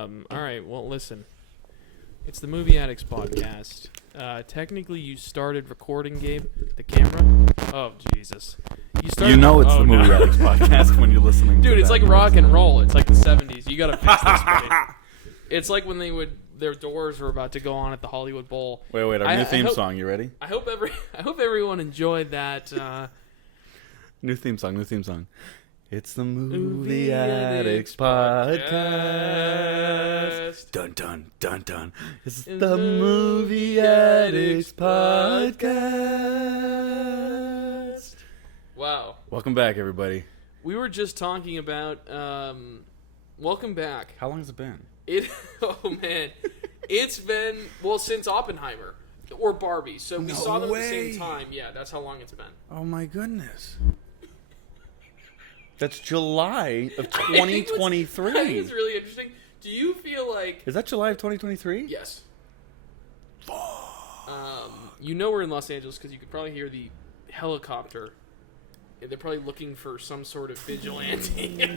All right. Well, listen. It's the Movie Addicts podcast. Technically, you started recording, Gabe. The camera. Oh Jesus! You know it's the Movie Addicts podcast when you're listening. Dude, to it's that. like rock and roll. It's like the '70s. You gotta fix this, buddy. It's like when their doors were about to go on at the Hollywood Bowl. Wait, our new theme song. You ready? I hope everyone enjoyed that. New theme song. It's the Movie Addicts podcast. Dun dun dun dun. It's the Movie Addicts podcast. Wow. Welcome back, everybody. We were just talking about welcome back. How long has it been? Oh man. It's been since Oppenheimer or Barbie. So we saw them at the same time. Yeah, that's how long it's been. Oh my goodness. That's July of 2023. I think it's really interesting. Do you feel like... Is that July of 2023? Yes. You know we're in Los Angeles because you could probably hear the helicopter. They're probably looking for some sort of vigilante. They're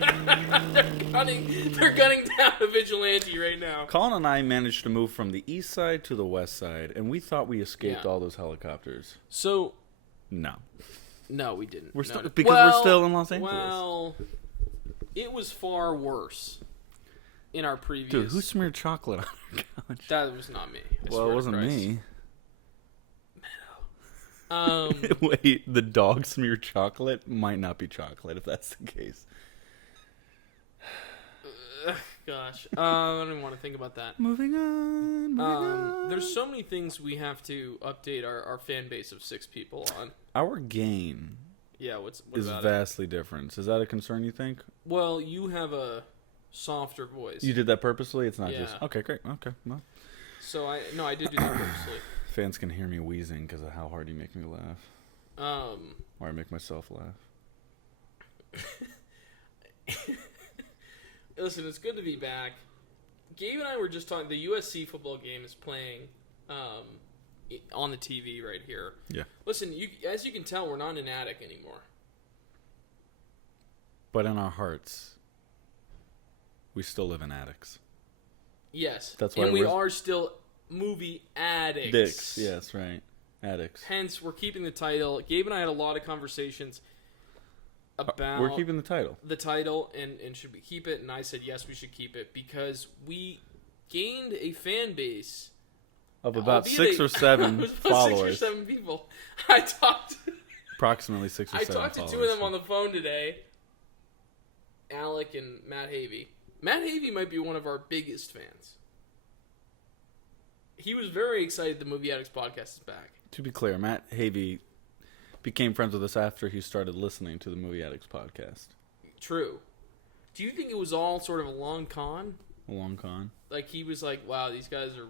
gunning down a vigilante right now. Colin and I managed to move from the east side to the west side, and we thought we escaped all those helicopters. So... No, we didn't. We're still we're still in Los Angeles. Well, it was far worse in our previous... Dude, who smeared chocolate on our couch? That was not me. Well, it wasn't me. Meadow. Wait, the dog smeared chocolate? Might not be chocolate if that's the case. Gosh. I don't even want to think about that. Moving on. There's so many things we have to update our fan base of 6 people on. Our gain what is about vastly different. Is that a concern, you think? Well, you have a softer voice. You did that purposely? It's not just... Okay, great. Okay, well. So, I did do that purposely. Fans can hear me wheezing because of how hard you make me laugh. Or I make myself laugh. Listen, it's good to be back. Gabe and I were just talking. The USC football game is playing on the TV right here. Yeah. Listen, as you can tell, we're not in an attic anymore. But in our hearts, we still live in attics. Yes. That's why we are still movie addicts. Dicks, yes, right. Addicts. Hence, we're keeping the title. Gabe and I had a lot of conversations about... We're keeping the title. The title, and should we keep it? And I said, yes, we should keep it, because we gained a fan base... Of about 6 or 7 followers. 6 or 7 people. Approximately 6 or 7 I talked to 2 of them on the phone today. Alec and Matt Havey. Matt Havey might be one of our biggest fans. He was very excited the Movie Addicts podcast is back. To be clear, Matt Havey became friends with us after he started listening to the Movie Addicts podcast. True. Do you think it was all sort of a long con? A long con? Like, he was like, wow, these guys are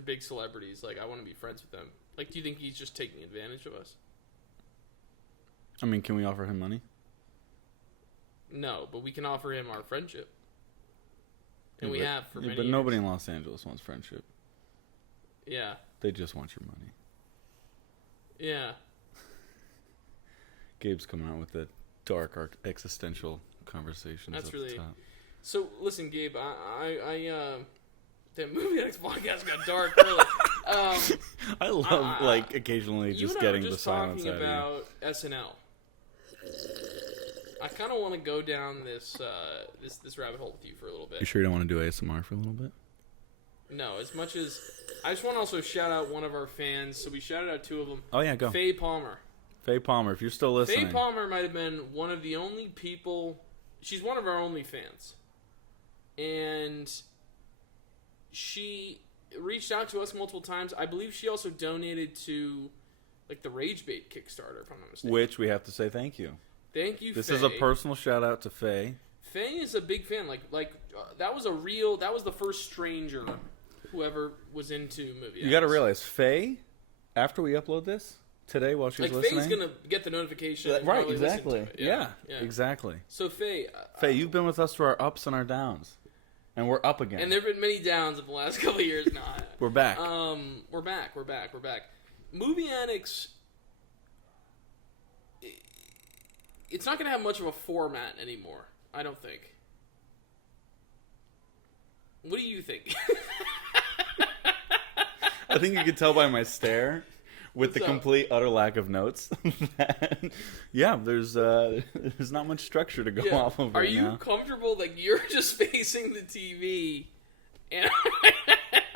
big celebrities. Like, I want to be friends with them. Like, do you think he's just taking advantage of us? I mean, can we offer him money? No, but we can offer him our friendship. And we have for many But years. Nobody in Los Angeles wants friendship. Yeah. They just want your money. Yeah. Gabe's coming out with the dark existential conversations. That's at really... the top. So, listen, Gabe, that Movie Addicts podcast got dark early. I love, occasionally just getting the silence out of you. You and I were just talking about SNL. I kind of want to go down this rabbit hole with you for a little bit. You sure you don't want to do ASMR for a little bit? No, as much as... I just want to also shout out one of our fans. So we shouted out 2 of them. Oh, yeah, go. Faye Palmer. Faye Palmer, if you're still listening. Faye Palmer might have been one of the only people... She's one of our only fans. And she reached out to us multiple times. I believe she also donated to the Rage Bait Kickstarter, if I'm not mistaken. Which we have to say thank you. Thank you, This Faye. is a personal shout out to Faye. Faye is a big fan. That was the first stranger who ever was into movies. You got to realize, Faye, after we upload this today while she's listening. Faye's going to get the notification. And right, exactly. Listen to it. Yeah, exactly. So, Faye, you've been with us through our ups and our downs. And we're up again. And there have been many downs in the last couple of years. We're back. We're back. Movie Addicts, it's not going to have much of a format anymore, I don't think. What do you think? I think you could tell by my stare with What's the up? complete utter lack of notes. That, yeah, there's not much structure to go off of Are right you now. comfortable that you're just facing the TV and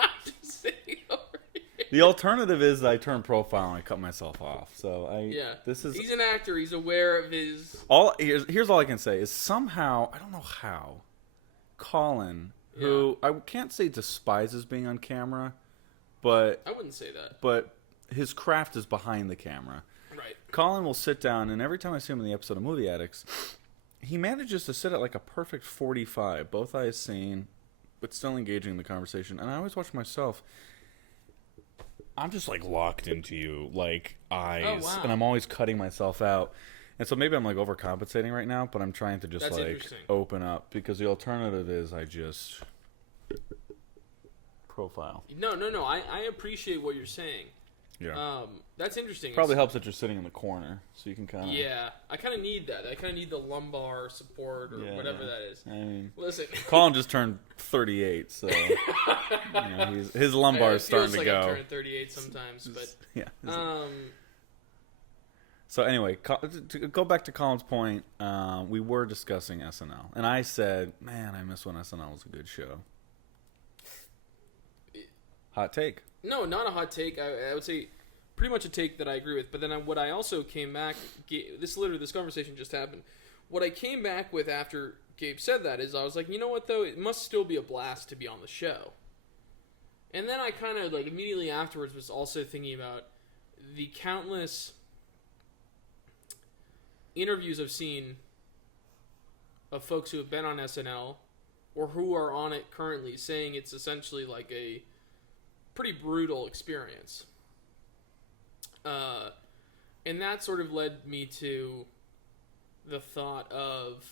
I'm just sitting over here? The alternative is I turn profile and I cut myself off. So Yeah. this is He's an actor. He's aware of his... all. Here's all I can say is somehow, I don't know how, Colin, who I can't say despises being on camera, but I wouldn't say that. but his craft is behind the camera. Right. Colin will sit down, and every time I see him in the episode of Movie Addicts, he manages to sit at like a perfect 45, both eyes seen, but still engaging in the conversation. And I always watch myself. I'm just like locked into you, like eyes, wow. and I'm always cutting myself out. And so maybe I'm like overcompensating right now, but I'm trying to just That's like interesting. open up, because the alternative is I just profile. No. I appreciate what you're saying. Yeah. That's interesting. Probably helps that you're sitting in the corner, so you can kind of. Yeah, I kind of need that. I kind of need the lumbar support or whatever that is. I mean, Listen, Colin just turned 38, so his lumbar is starting to like go. I turn 38 sometimes, but Yeah. So anyway, to go back to Colin's point, we were discussing SNL, and I said, "Man, I miss when SNL was a good show." Hot take. no, not a hot take. I would say pretty much a take that I agree with. But then what I also came back, this conversation just happened. What I came back with after Gabe said that is I was like, you know what though, it must still be a blast to be on the show. And then I kind of like immediately afterwards was also thinking about the countless interviews I've seen of folks who have been on SNL or who are on it currently saying it's essentially like a pretty brutal experience. And that sort of led me to the thought of,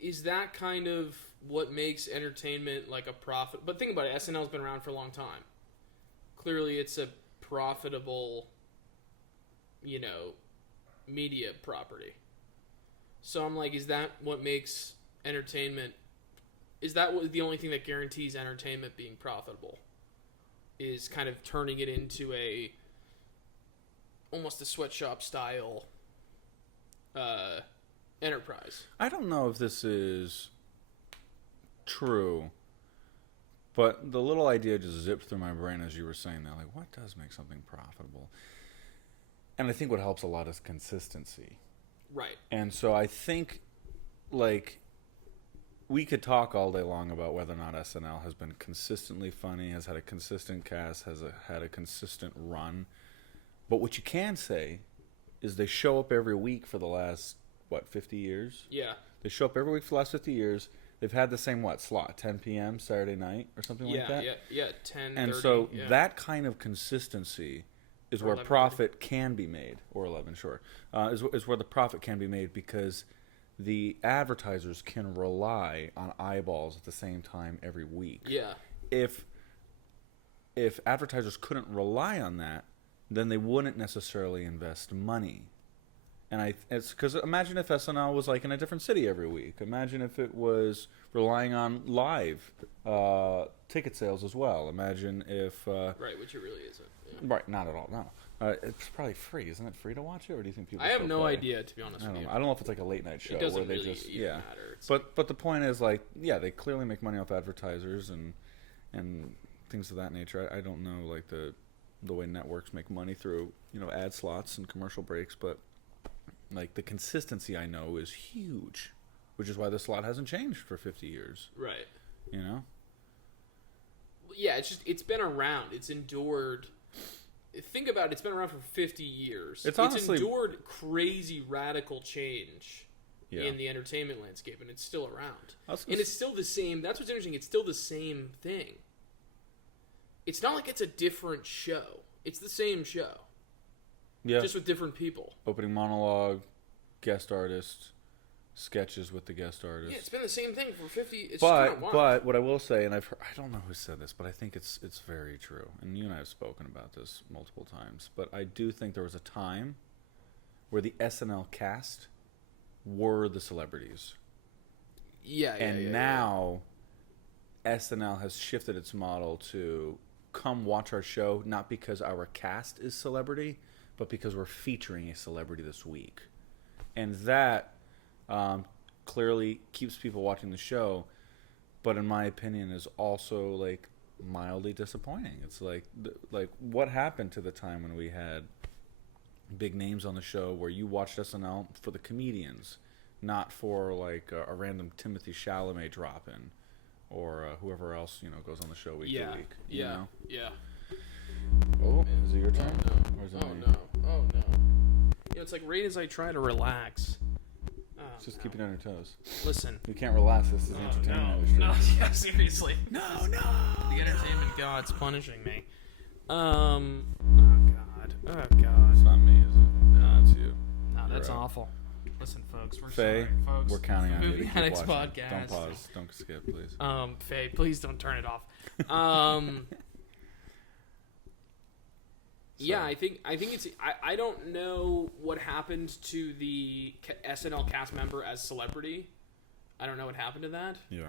is that kind of what makes entertainment like a profit? But think about it, SNL's been around for a long time. Clearly it's a profitable, media property. So I'm like, is that what makes entertainment? Is that the only thing that guarantees entertainment being profitable? Is kind of turning it into almost a sweatshop style enterprise. I don't know if this is true, but the little idea just zipped through my brain as you were saying that. Like, what does make something profitable? And I think what helps a lot is consistency. Right. And so I think, like, we could talk all day long about whether or not SNL has been consistently funny, has had a consistent cast, had a consistent run. But what you can say is they show up every week for the last, 50 years? Yeah. They show up every week for the last 50 years. They've had the same, slot, 10 p.m. Saturday night or something like that? Yeah, 10, And 30, so yeah. that kind of consistency is Or where 11, profit can be made, or 11, sure, is where the profit can be made, because the advertisers can rely on eyeballs at the same time every week. Yeah. If advertisers couldn't rely on that, then they wouldn't necessarily invest money. And it's because imagine if SNL was like in a different city every week. Imagine if it was relying on live ticket sales as well. Imagine if Right, which it really isn't. Yeah. right, not at all. No, it's probably free. Isn't it free to watch it, or do you think people? I have still no pay? idea, to be honest with you. I don't know if it's like a late night show It doesn't where they really just even matter. It's, But the point is, like, yeah, they clearly make money off advertisers and things of that nature. I don't know, like, the way networks make money through, ad slots and commercial breaks, but like the consistency I know is huge, which is why the slot hasn't changed for 50 years. right. Yeah, it's been around. It's endured. Think about it. It's been around for 50 years. It's honestly endured crazy radical change Yeah. in the entertainment landscape, and it's still around. I was And it's still the same. That's what's interesting. It's still the same thing. It's not like it's a different show. It's the same show, yeah. just with different people. Opening monologue, guest artist, sketches with the guest artist. Yeah, it's been the same thing for 50. It's But just kinda wild. but what I will say, and I don't know who said this, but I think it's very true. And you and I have spoken about this multiple times. But I do think there was a time where the SNL cast were the celebrities. Yeah, And now SNL has shifted its model to come watch our show, not because our cast is celebrity, but because we're featuring a celebrity this week. And that clearly keeps people watching the show, but in my opinion is also like mildly disappointing. It's like what happened to the time when we had big names on the show where you watched SNL for the comedians, not for like a random Timothy Chalamet drop in or whoever else goes on the show week to week. You know? Yeah. Oh, is it your turn? Oh no! Or is it Oh me? no! Oh no! It's like right as I try to relax. Just keep it on your toes. Listen. You can't relax. This is the entertainment industry. No, yeah, seriously. No. The entertainment god's punishing me. Oh god. It's not me, is it? No, it's you. No, that's You're out. awful. Listen, folks, we're Faye, sorry, folks. we're counting on you to Movie keep Addicts watching. Podcast. Don't pause. Don't skip, please. Faye, please don't turn it off. Yeah, I think it's. I don't know what happened to the SNL cast member as celebrity. I don't know what happened to that. Yeah.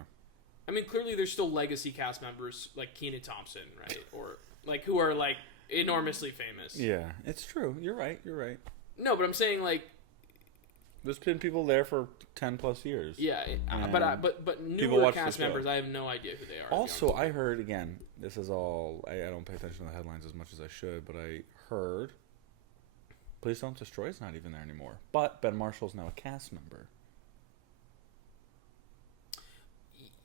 I mean, clearly there's still legacy cast members like Kenan Thompson, right? Or like who are like enormously famous. Yeah, it's true. You're right. No, but I'm saying like. There's been people there for 10 plus years. Yeah, but people newer watch cast the show. members, I have no idea who they are. Also, I heard, again, this is all, I don't pay attention to the headlines as much as I should, but I heard Please Don't Destroy is not even there anymore. But Ben Marshall's now a cast member.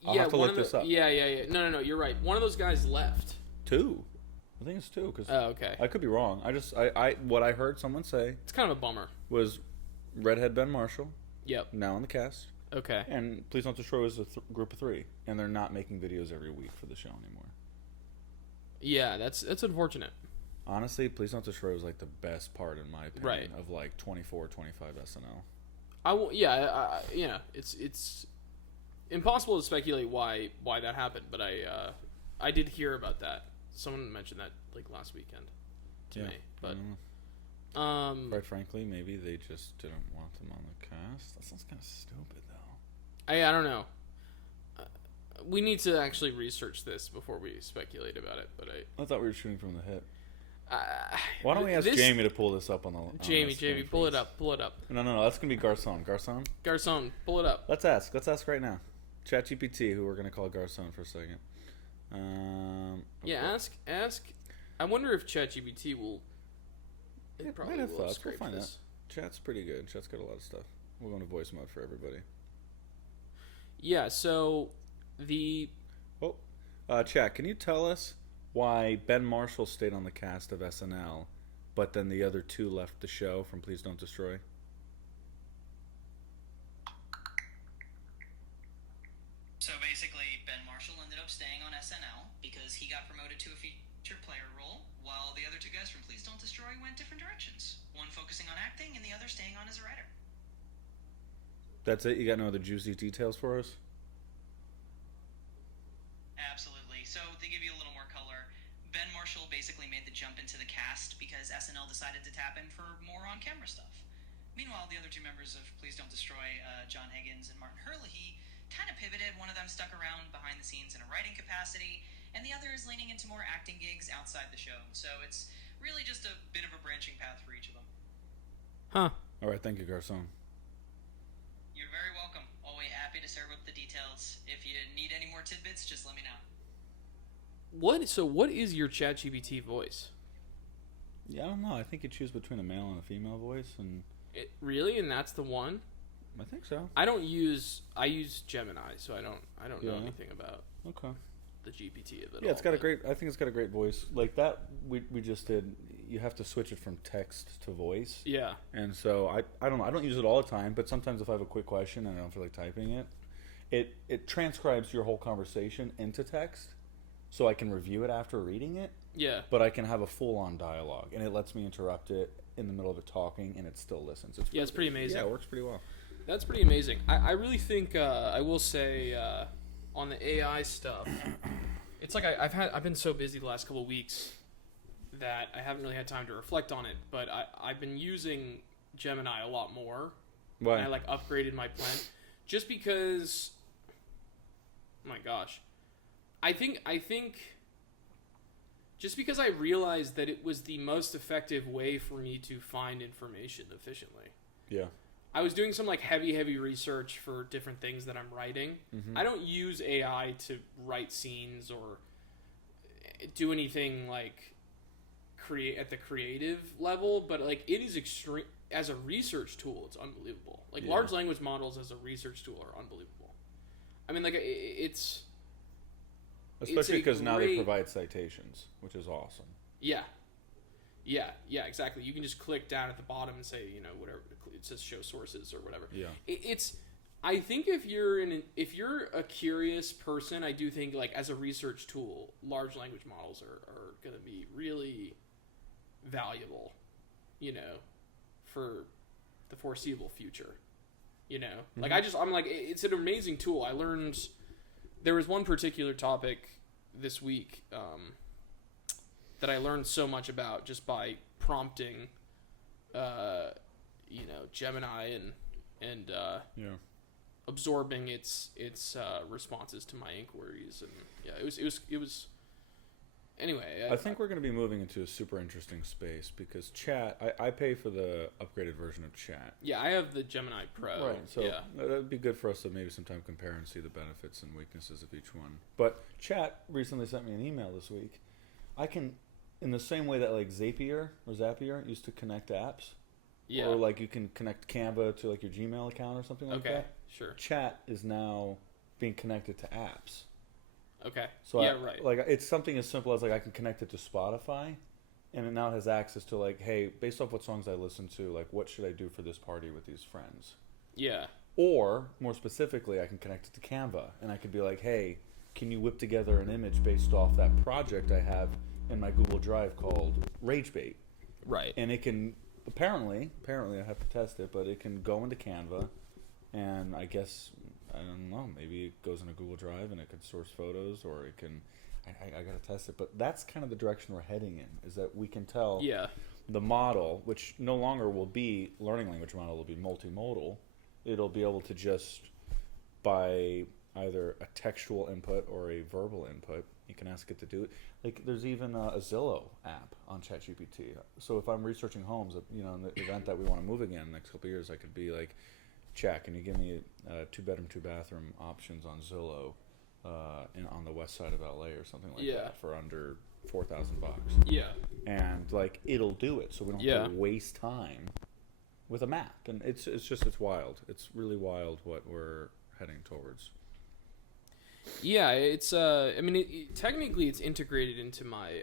I'll have to look this up. Yeah. No, you're right. One of those guys left. 2. I think it's 2. Cause okay. I could be wrong. What I heard someone say It's kind of a bummer. was Redhead Ben Marshall, Yep. now in the cast. Okay. And Please Don't Destroy is a group of 3. And they're not making videos every week for the show anymore. Yeah, that's unfortunate. Honestly, Please Don't Destroy was like the best part, in my opinion, Right. of like 24, 25 SNL. It's impossible to speculate why that happened, but I did hear about that. Someone mentioned that like last weekend to me, but quite frankly, maybe they just didn't want them on the cast. That sounds kind of stupid, though. I don't know. We need to actually research this before we speculate about it. But I thought we were shooting from the hip. Why don't we ask Jamie to pull this up on the Jamie, pull it up. No, that's gonna be Garcon. Garcon, pull it up. Let's ask right now. ChatGPT, who we're gonna call Garcon for a second. Yeah, ask. I wonder if ChatGPT will. It probably might have thoughts. We'll find out. Chat's pretty good. Chat's got a lot of stuff. We're going to voice mode for everybody. Yeah. So Chat, can you tell us why Ben Marshall stayed on the cast of SNL, but then the other 2 left the show from Please Don't Destroy? So basically, Ben Marshall ended up staying on SNL because he got promoted to a feature player role, while the other 2 guys from Please Don't Destroy went different directions. One focusing on acting, and the other staying on as a writer. That's it? You got no other juicy details for us? Absolutely. So to give you a little more color, Ben Marshall basically made the jump into the cast because SNL decided to tap him for more on-camera stuff. Meanwhile, the other 2 members of Please Don't Destroy, John Higgins and Martin Herlihy, kind of pivoted. One of them stuck around behind the scenes in a writing capacity, and the other is leaning into more acting gigs outside the show. So it's really just a bit of a branching path for each of them. Huh. All right, thank you, Garcon. You're very welcome. Always happy to serve up the details. If you need any more tidbits, just let me know. What is your ChatGPT voice? Yeah, I don't know. I think you choose between a male and a female voice, and Really? And that's the one? I think so. I use Gemini, so I don't know anything about the GPT of it. Yeah, it's got a great. I think it's got a great voice. Like that we just did. You have to switch it from text to voice. Yeah. And so I don't know. I don't use it all the time, but sometimes if I have a quick question and I don't feel like typing it, it transcribes your whole conversation into text, so I can review it after reading it. Yeah. But I can have a full-on dialogue, and it lets me interrupt it in the middle of it talking, and it still listens. It's pretty amazing. Yeah, it works pretty well. That's pretty amazing. I really think I will say on the AI stuff, it's like I've been so busy the last couple of weeks that I haven't really had time to reflect on it. But I've been using Gemini a lot more. Why? And I upgraded my plan just because. Oh my gosh, I think just because I realized that it was the most effective way for me to find information efficiently. Yeah. I was doing some like heavy research for different things that I'm writing. Mm-hmm. I don't use AI to write scenes or do anything like create at the creative level, but like it is extreme as a research tool. It's unbelievable. Like large language models as a research tool are unbelievable. I mean, like it's especially because now they provide citations, which is awesome. Yeah, exactly. You can just click down at the bottom and say, you know, whatever it says, show sources or whatever. Yeah, it's. I think if you're a curious person, I do think like as a research tool, large language models are going to be really valuable, you know, for the foreseeable future. You know, like I'm like, it's an amazing tool. I learned there was one particular topic this week that I learned so much about just by prompting, you know, Gemini and absorbing its responses to my inquiries, and yeah, it was. Anyway, I think we're going to be moving into a super interesting space because chat. I pay for the upgraded version of chat. Yeah, I have the Gemini Pro. Right, so yeah. that'd be good for us to maybe sometime compare and see the benefits and weaknesses of each one. But chat recently sent me an email this week. I can, in the same way that like Zapier used to connect apps. Yeah. Or like you can connect Canva to like your Gmail account or something like that. Okay, sure. Chat is now being connected to apps. Okay. So yeah, right. Like it's something as simple as like I can connect it to Spotify, and it now has access to like, hey, based off what songs I listen to, like what should I do for this party with these friends? Yeah. Or more specifically, I can connect it to Canva, and I could be like, hey, can you whip together an image based off that project I have in my Google Drive called Rage Bait? Right. And it can apparently I have to test it, but it can go into Canva, and I guess. I don't know. Maybe it goes into Google Drive and it can source photos, or it can. I gotta test it, but that's kind of the direction we're heading in. Is that we can tell the model, which no longer will be learning language model, will be multimodal. It'll be able to just by either a textual input or a verbal input, you can ask it to do it. Like there's even a Zillow app on ChatGPT. So if I'm researching homes, you know, in the event that we want to move again in the next couple of years, I could be like. Check, and you give me 2-bedroom, 2-bathroom options on Zillow, on the west side of LA or something like that for under $4,000. Yeah, and like it'll do it, so we don't have to waste time with a map. And it's wild. It's really wild what we're heading towards. Yeah, it's I mean, technically it's integrated into my.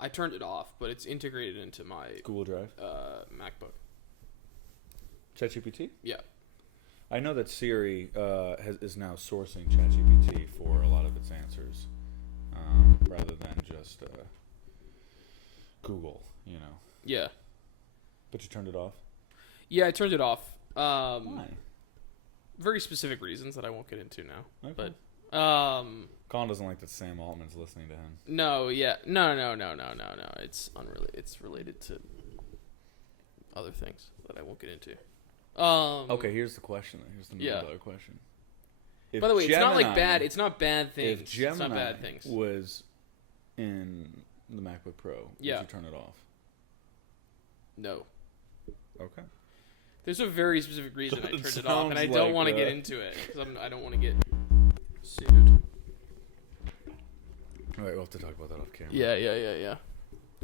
I turned it off, but it's integrated into my Google Drive, MacBook. ChatGPT? Yeah. I know that Siri is now sourcing ChatGPT for a lot of its answers, rather than just Google, you know. Yeah. But you turned it off? Yeah, I turned it off. Why? Very specific reasons that I won't get into now. Okay. But Colin doesn't like that Sam Altman's listening to him. No, yeah. No. It's unrelated. It's related to other things that I won't get into. Okay, here's the question. Here's the $1 question. If by the way, Gemini, it's not like bad. It's not bad things. If Gemini it's not bad things. was in the MacBook Pro, would you turn it off? No. Okay. There's a very specific reason I turned it off, and I don't want to get into it because I don't want to get sued. All right, we'll have to talk about that off camera. Yeah.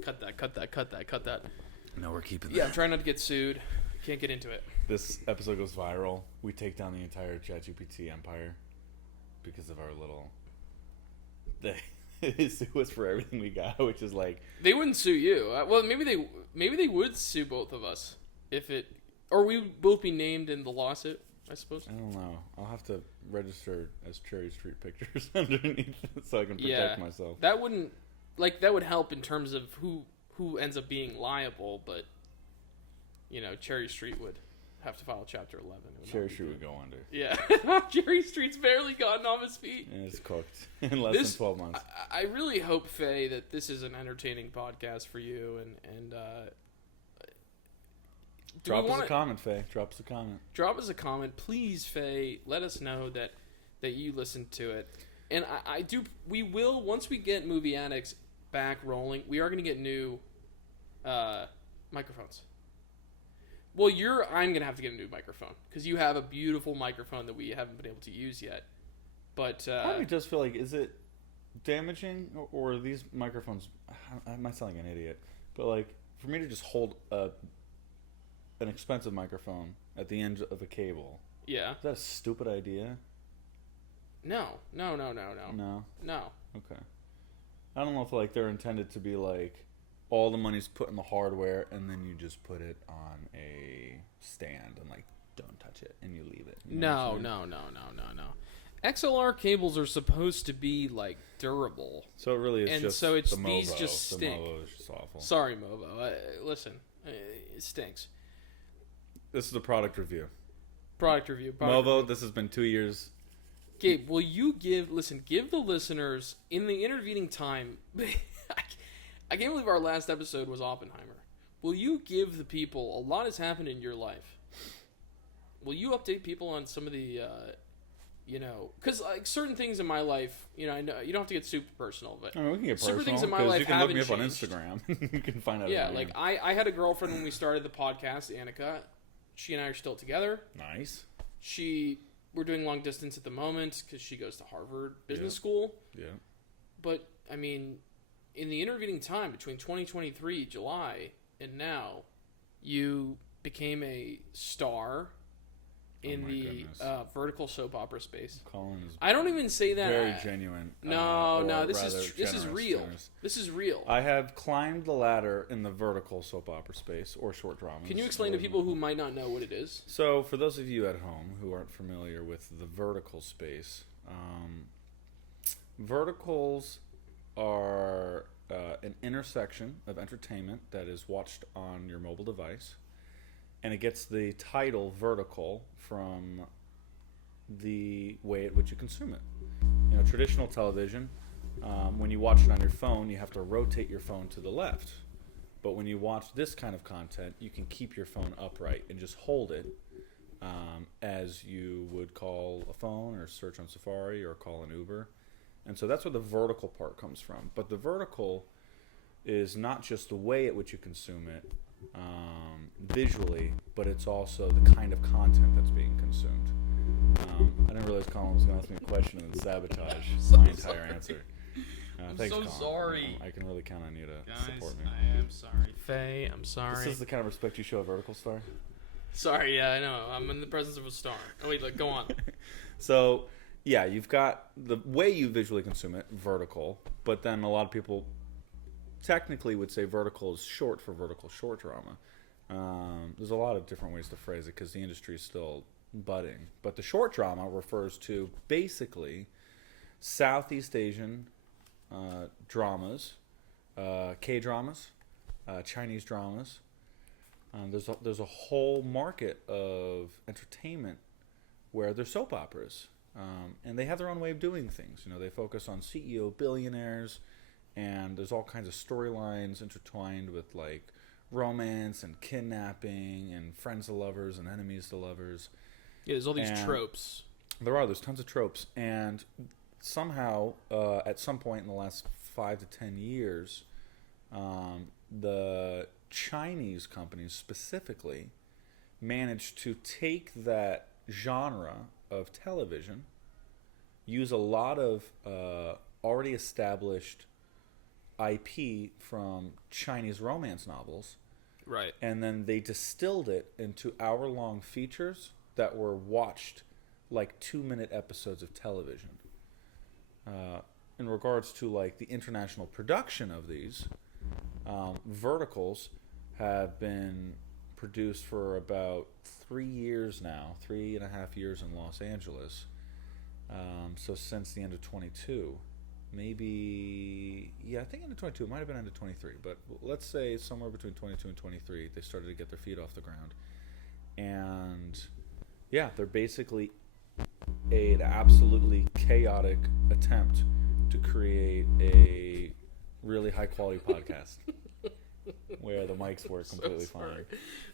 Cut that. No, we're keeping that. Yeah, I'm trying not to get sued. Can't get into it. This episode goes viral. We take down the entire ChatGPT empire because of our little. They sue us for everything we got, which is like they wouldn't sue you. Well, maybe they would sue both of us if it, or we would both be named in the lawsuit. I suppose. I don't know. I'll have to register as Cherry Street Pictures underneath it so I can protect myself. That would help in terms of who ends up being liable, but. You know, Cherry Street would have to file Chapter 11. Cherry Street would go under. Yeah. Cherry Street's barely gotten off his feet. And it's cooked in less than 12 months. I really hope, Faye, that this is an entertaining podcast for you. And Drop us a comment, Faye. Drop us a comment. Drop us a comment. Please, Faye, let us know that you listened to it. And we will, once we get Movie Addicts back rolling, we are going to get new microphones. Well, I'm going to have to get a new microphone because you have a beautiful microphone that we haven't been able to use yet. But part of me does feel like, is it damaging or are these microphones? I might sound like an idiot, but like for me to just hold an expensive microphone at the end of a cable, yeah, is that a stupid idea? No. No. Okay. I don't know if like they're intended to be like all the money's put in the hardware and then you just put it on a stand and like don't touch it and you leave it. You know No. XLR cables are supposed to be like durable. So it really is and just so it's the Movo. these just stink. The Movo is just awful. Sorry, Movo. Listen, it stinks. This is a product review. Movo, this has been 2 years. Gabe, will you give the listeners in the intervening time, I can't believe our last episode was Oppenheimer. Will you give the people, a lot has happened in your life. Will you update people on some of the, because like certain things in my life, I know you don't have to get super personal, but we can get personal. Super things in my life you can look me up changed. on Instagram. You can find out. Yeah, like I had a girlfriend when we started the podcast, Annika. She and I are still together. Nice. We're doing long distance at the moment because she goes to Harvard Business School. Yeah. But, I mean, in the intervening time between 2023, July, and now, you became a star in the vertical soap opera space. Colin is I don't even say that. very genuine. This is real. Generous. This is real. I have climbed the ladder in the vertical soap opera space or short dramas. Can you explain to people who might not know what it is? So, for those of you at home who aren't familiar with the vertical space, verticals are an intersection of entertainment that is watched on your mobile device. And it gets the title vertical from the way at which you consume it. Traditional television, when you watch it on your phone, you have to rotate your phone to the left. But when you watch this kind of content, you can keep your phone upright and just hold it as you would call a phone or search on Safari or call an Uber. And so that's where the vertical part comes from. But the vertical is not just the way at which you consume it, visually, but it's also the kind of content that's being consumed. I didn't realize Colin was going to ask me a question and then sabotage my entire answer. Thanks, Colin. Sorry. I can really count on you to support me. I am sorry. Faye, I'm sorry. This is the kind of respect you show a vertical star? Sorry, yeah, I know. I'm in the presence of a star. Oh, wait, go on. So, yeah, you've got the way you visually consume it, vertical, but then a lot of people technically would say vertical is short for vertical short drama. There's a lot of different ways to phrase it because the industry is still budding. But the short drama refers to basically Southeast Asian dramas, K-dramas, Chinese dramas. There's a whole market of entertainment where they're soap operas. And they have their own way of doing things. They focus on CEO billionaires, and there's all kinds of storylines intertwined with like romance and kidnapping and friends to lovers and enemies to lovers. Yeah, there's all these tropes. There's tons of tropes, and somehow at some point in the last 5 to 10 years, the Chinese companies specifically managed to take that genre of television, use a lot of already established IP from Chinese romance novels, right? And then they distilled it into hour-long features that were watched like 2-minute episodes of television. In regards to like the international production of these, verticals have been produced for about 3 years now, 3.5 years in Los Angeles. So since the end of 22, maybe, I think end of 22, it might have been end of 23, but let's say somewhere between 22 and 23, they started to get their feet off the ground. And yeah, they're basically an absolutely chaotic attempt to create a really high quality podcast where the mics work completely fine.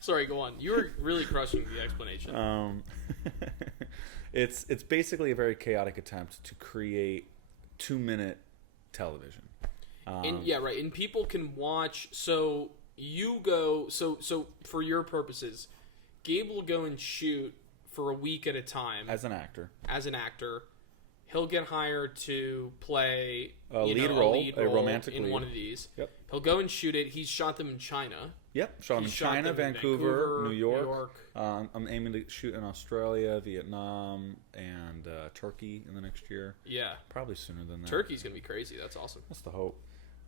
Sorry, go on. You were really crushing the explanation. It's basically a very chaotic attempt to create 2-minute television. And yeah, right. And people can watch. So you go. So for your purposes, Gabe will go and shoot for a week at a time as an actor. He'll get hired to play a lead role, a romantic in lead. one of these. Yep. He'll go and shoot it. He's shot them in China. Yep. Shot them in China, Vancouver, New York. I'm aiming to shoot in Australia, Vietnam, and Turkey in the next year. Yeah. Probably sooner than that. Turkey's going to be crazy. That's awesome. That's the hope.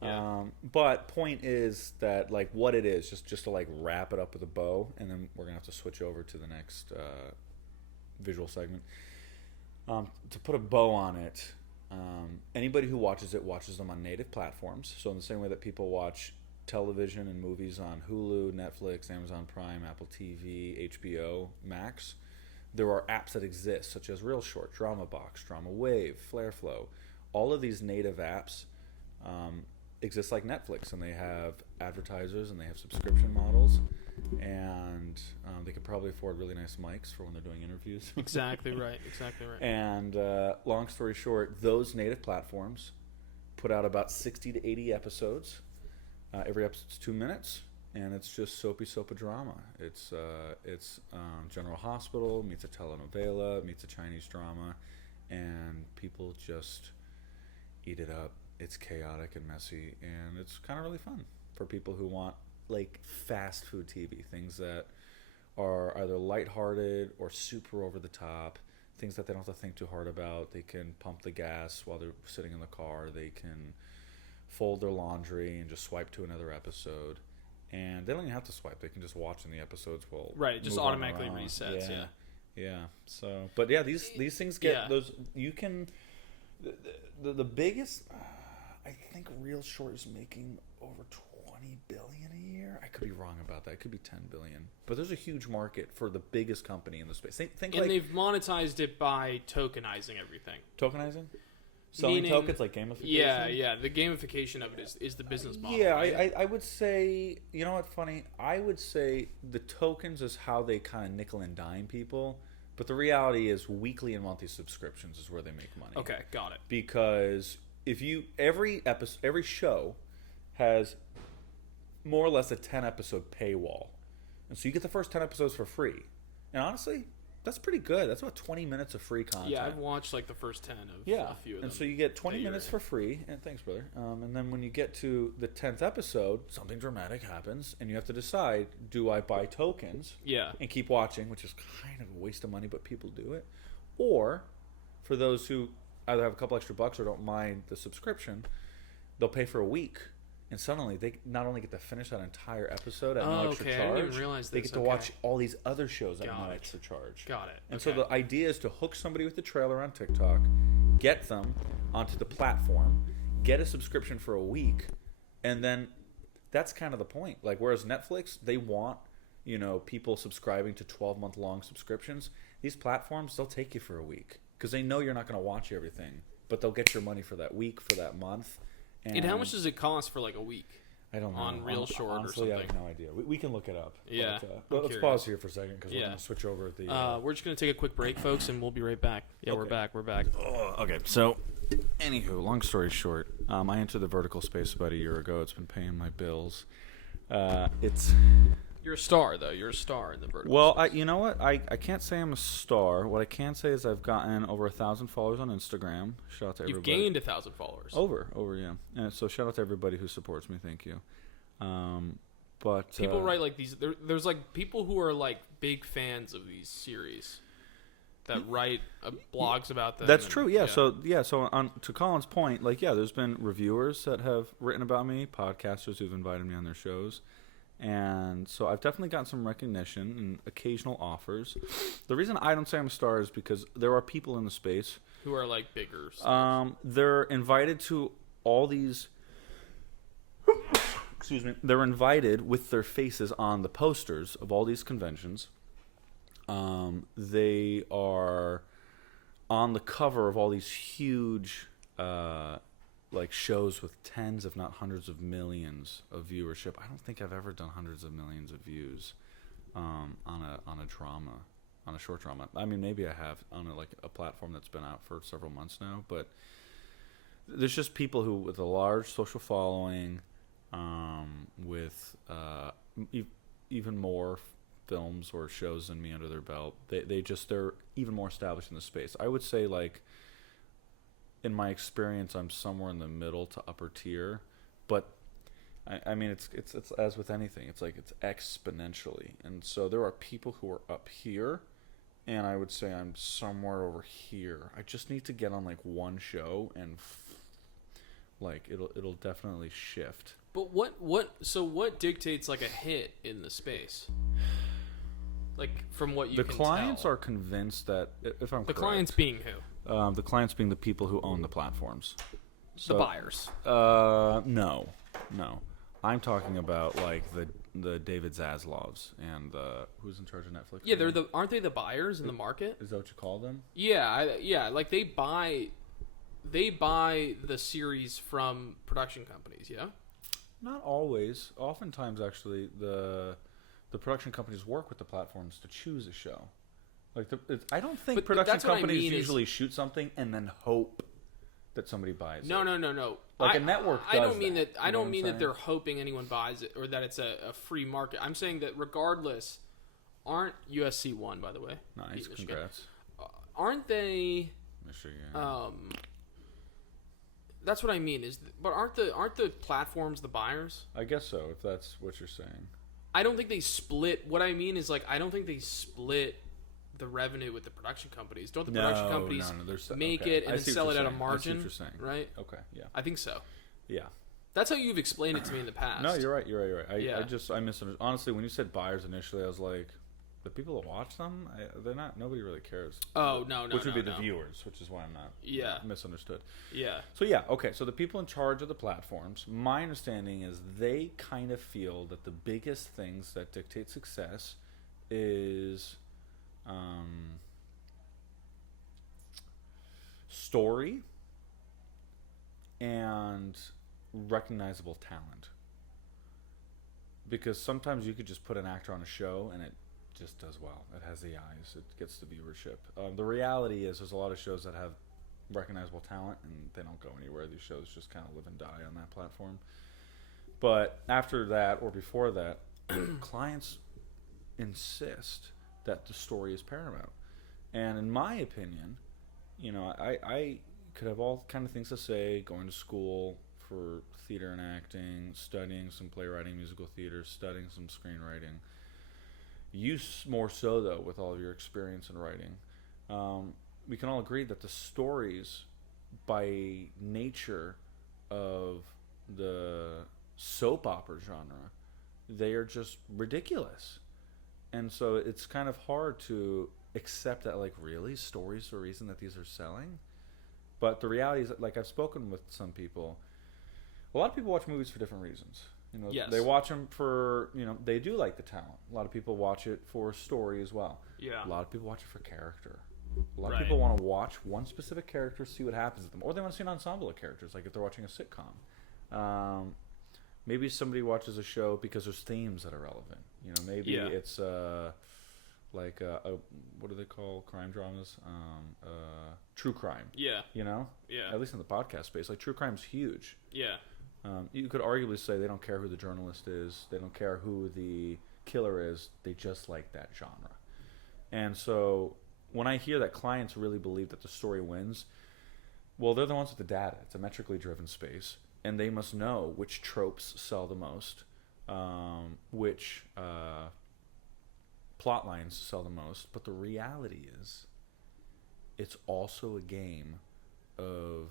Yeah. But point is that, like, what it is, just to, like, wrap it up with a bow, and then we're going to have to switch over to the next visual segment. To put a bow on it, anybody who watches them on native platforms. So in the same way that people watch television and movies on Hulu, Netflix, Amazon Prime, Apple TV, HBO Max, there are apps that exist, such as Real Short, Drama Box, Drama Wave, Flareflow. All of these native apps exist like Netflix, and they have advertisers and they have subscription models, and they could probably afford really nice mics for when they're doing interviews. Exactly right. And long story short, those native platforms put out about 60 to 80 episodes. Every episode's 2 minutes, and it's just soapy soap drama. It's General Hospital meets a telenovela meets a Chinese drama, and people just eat it up. It's chaotic and messy, and it's kind of really fun for people who want, like, fast food TV, things that are either lighthearted or super over the top, things that they don't have to think too hard about. They can pump the gas while they're sitting in the car. They can fold their laundry and just swipe to another episode, and they don't even have to swipe. They can just watch in the episodes while it just automatically resets. Yeah. So, but yeah, these things get those. You can the biggest. I think Real Short is making over $20 billion a year. I could be wrong about that. It could be $10 billion. But there's a huge market for the biggest company in the space. Think and they've monetized it by tokenizing everything. Tokenizing? Selling tokens like gamification? Yeah. The gamification of it is the business model. Yeah, right? I would say, you know what's funny? I would say the tokens is how they kind of nickel and dime people. But the reality is weekly and monthly subscriptions is where they make money. Okay, got it. Because every show has more or less a 10-episode paywall, and so you get the first 10 episodes for free. And honestly, that's pretty good. That's about 20 minutes of free content. Yeah, I've watched like the first 10 of a few of them. And so you get 20 minutes for free. And thanks, brother. And then when you get to the 10th episode, something dramatic happens, and you have to decide: do I buy tokens? Yeah. And keep watching, which is kind of a waste of money, but people do it. Or for those who either have a couple extra bucks or don't mind the subscription, they'll pay for a week, and suddenly they not only get to finish that entire episode at no extra charge, I didn't even realize they get to watch all these other shows at no extra charge. Got it. And so the idea is to hook somebody with the trailer on TikTok, get them onto the platform, get a subscription for a week, and then that's kind of the point. Like, whereas Netflix, they want, people subscribing to 12-month long subscriptions. These platforms, they'll take you for a week, because they know you're not going to watch everything, but they'll get your money for that week, for that month. And how much does it cost for like a week? I don't know. On Real Short honestly, or something? I have no idea. We can look it up. Yeah. But let's pause here for a second, because we're going to switch over at the... we're just going to take a quick break, folks, and we'll be right back. Yeah, okay. We're back. Oh, okay, so, anywho, long story short, I entered the vertical space about a year ago. It's been paying my bills. You're a star, though. You're a star in the vertical. Well, you know what? I can't say I'm a star. What I can say is I've gotten over 1,000 followers on Instagram. Shout out to everybody. You've gained 1,000 followers. Over, yeah. And so shout out to everybody who supports me. Thank you. But people write like these. There's like people who are like big fans of these series that write blogs about them. That's true. Yeah. So on to Colin's point, like, there's been reviewers that have written about me, podcasters who've invited me on their shows. And so I've definitely gotten some recognition and occasional offers. The reason I don't say I'm a star is because there are people in the space who are like bigger stars. They're invited to all these... Excuse me. They're invited with their faces on the posters of all these conventions. They are on the cover of all these huge... like shows with tens, if not hundreds of millions of viewership. I don't think I've ever done hundreds of millions of views on a drama, on a short drama. I mean, maybe I have on a platform that's been out for several months now, but there's just people who with a large social following, with even more films or shows than me under their belt. They're even more established in the space. I would say, like, in my experience, I'm somewhere in the middle to upper tier, but I mean, it's as with anything, it's like it's exponentially, and so there are people who are up here, and I would say I'm somewhere over here. I just need to get on like one show, and like it'll definitely shift. But what dictates like a hit in the space? Like from what you The can clients tell. are convinced that if I'm The correct, clients being who? the clients being the people who own the platforms. The buyers. No. I'm talking about like the David Zaslavs and who's in charge of Netflix. Yeah, aren't they the buyers in the market? Is that what you call them? Yeah, like they buy the series from production companies, yeah? Not always. Oftentimes, actually, the production companies work with the platforms to choose a show. Like I don't think But production that's what I companies mean usually shoot something and then hope that somebody buys it. No. Like a network I don't does mean that. that. I You know don't what mean I'm that they're hoping anyone buys it or that it's a free market. I'm saying that regardless, aren't USC won, by the way? Nice, Beat Michigan. congrats, Aren't they? Michigan. That's what I mean. But aren't the platforms the buyers? I guess so, if that's what you're saying. I don't think they split. What I mean is, like, I don't think they split the revenue with the production companies. Don't the production companies make it and then sell it at a margin? I see what you're saying. Right? Okay, yeah. I think so. Yeah. That's how you've explained it to me in the past. No, you're right. Yeah. I misunderstood. Honestly, when you said buyers initially, I was like, the people that watch them, they're not. Nobody really cares. Oh no, which would be the no. viewers, which is why I'm not. Yeah. Misunderstood. Yeah. So yeah, okay. So the people in charge of the platforms, my understanding is they kind of feel that the biggest things that dictate success is story and recognizable talent. Because sometimes you could just put an actor on a show and it just does well. It has the eyes. It gets the viewership. The reality is there's a lot of shows that have recognizable talent and they don't go anywhere. These shows just kind of live and die on that platform. But after that or before that, clients insist that the story is paramount. And in my opinion, you know, I could have all kind of things to say, going to school for theater and acting, studying some playwriting, musical theater, studying some screenwriting. You more so, though, with all of your experience in writing. We can all agree that the stories, by nature of the soap opera genre, they are just ridiculous. And so it's kind of hard to accept that, like, really? Stories are the reason that these are selling? But the reality is that, like, I've spoken with some people. A lot of people watch movies for different reasons. You know, yes. They watch them for, you know, they do like the talent. A lot of people watch it for story as well. Yeah. A lot of people watch it for character. A lot of people want to watch one specific character, see what happens to them. Or they want to see an ensemble of characters, like if they're watching a sitcom. Maybe somebody watches a show because there's themes that are relevant. You know, maybe it's what do they call crime dramas? True crime. Yeah. You know? Yeah. At least in the podcast space. Like, true crime's huge. Yeah. You could arguably say they don't care who the journalist is. They don't care who the killer is. They just like that genre. And so when I hear that clients really believe that the story wins, well, they're the ones with the data. It's a metrically driven space. And they must know which tropes sell the most, which plot lines sell the most. But the reality is it's also a game of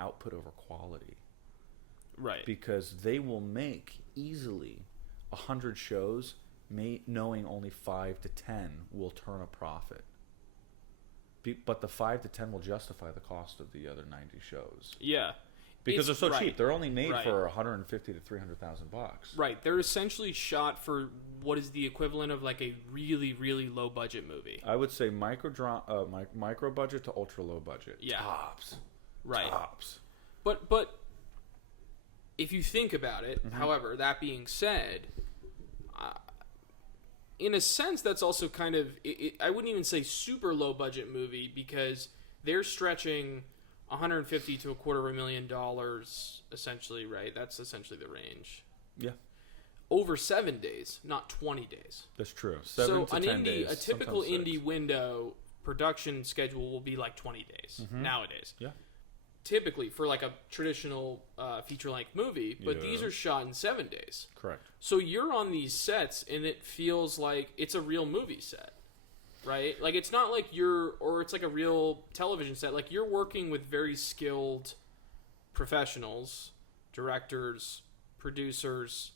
output over quality. Right. Because they will make easily 100 shows, knowing only 5 to 10 will turn a profit. But the 5 to 10 will justify the cost of the other 90 shows. Yeah. Because they're so cheap. They're only made for 150 to 300,000 bucks. Right. They're essentially shot for what is the equivalent of like a really, really low budget movie. I would say micro budget to ultra low budget. Yeah. Tops. Right. Tops. But if you think about it, however, that being said, in a sense, that's also kind of, I wouldn't even say super low budget movie because they're stretching 150 to $250,000, essentially, right? That's essentially the range. Yeah. Over 7 days, not 20 days. That's true. 7 to 10 days. A typical sometimes 6. indie window production schedule will be like 20 days nowadays. Yeah. Typically for like a traditional feature-length movie, but these are shot in 7 days. Correct. So you're on these sets, and it feels like it's a real movie set, right? Like it's not like it's like a real television set. Like you're working with very skilled professionals, directors, producers,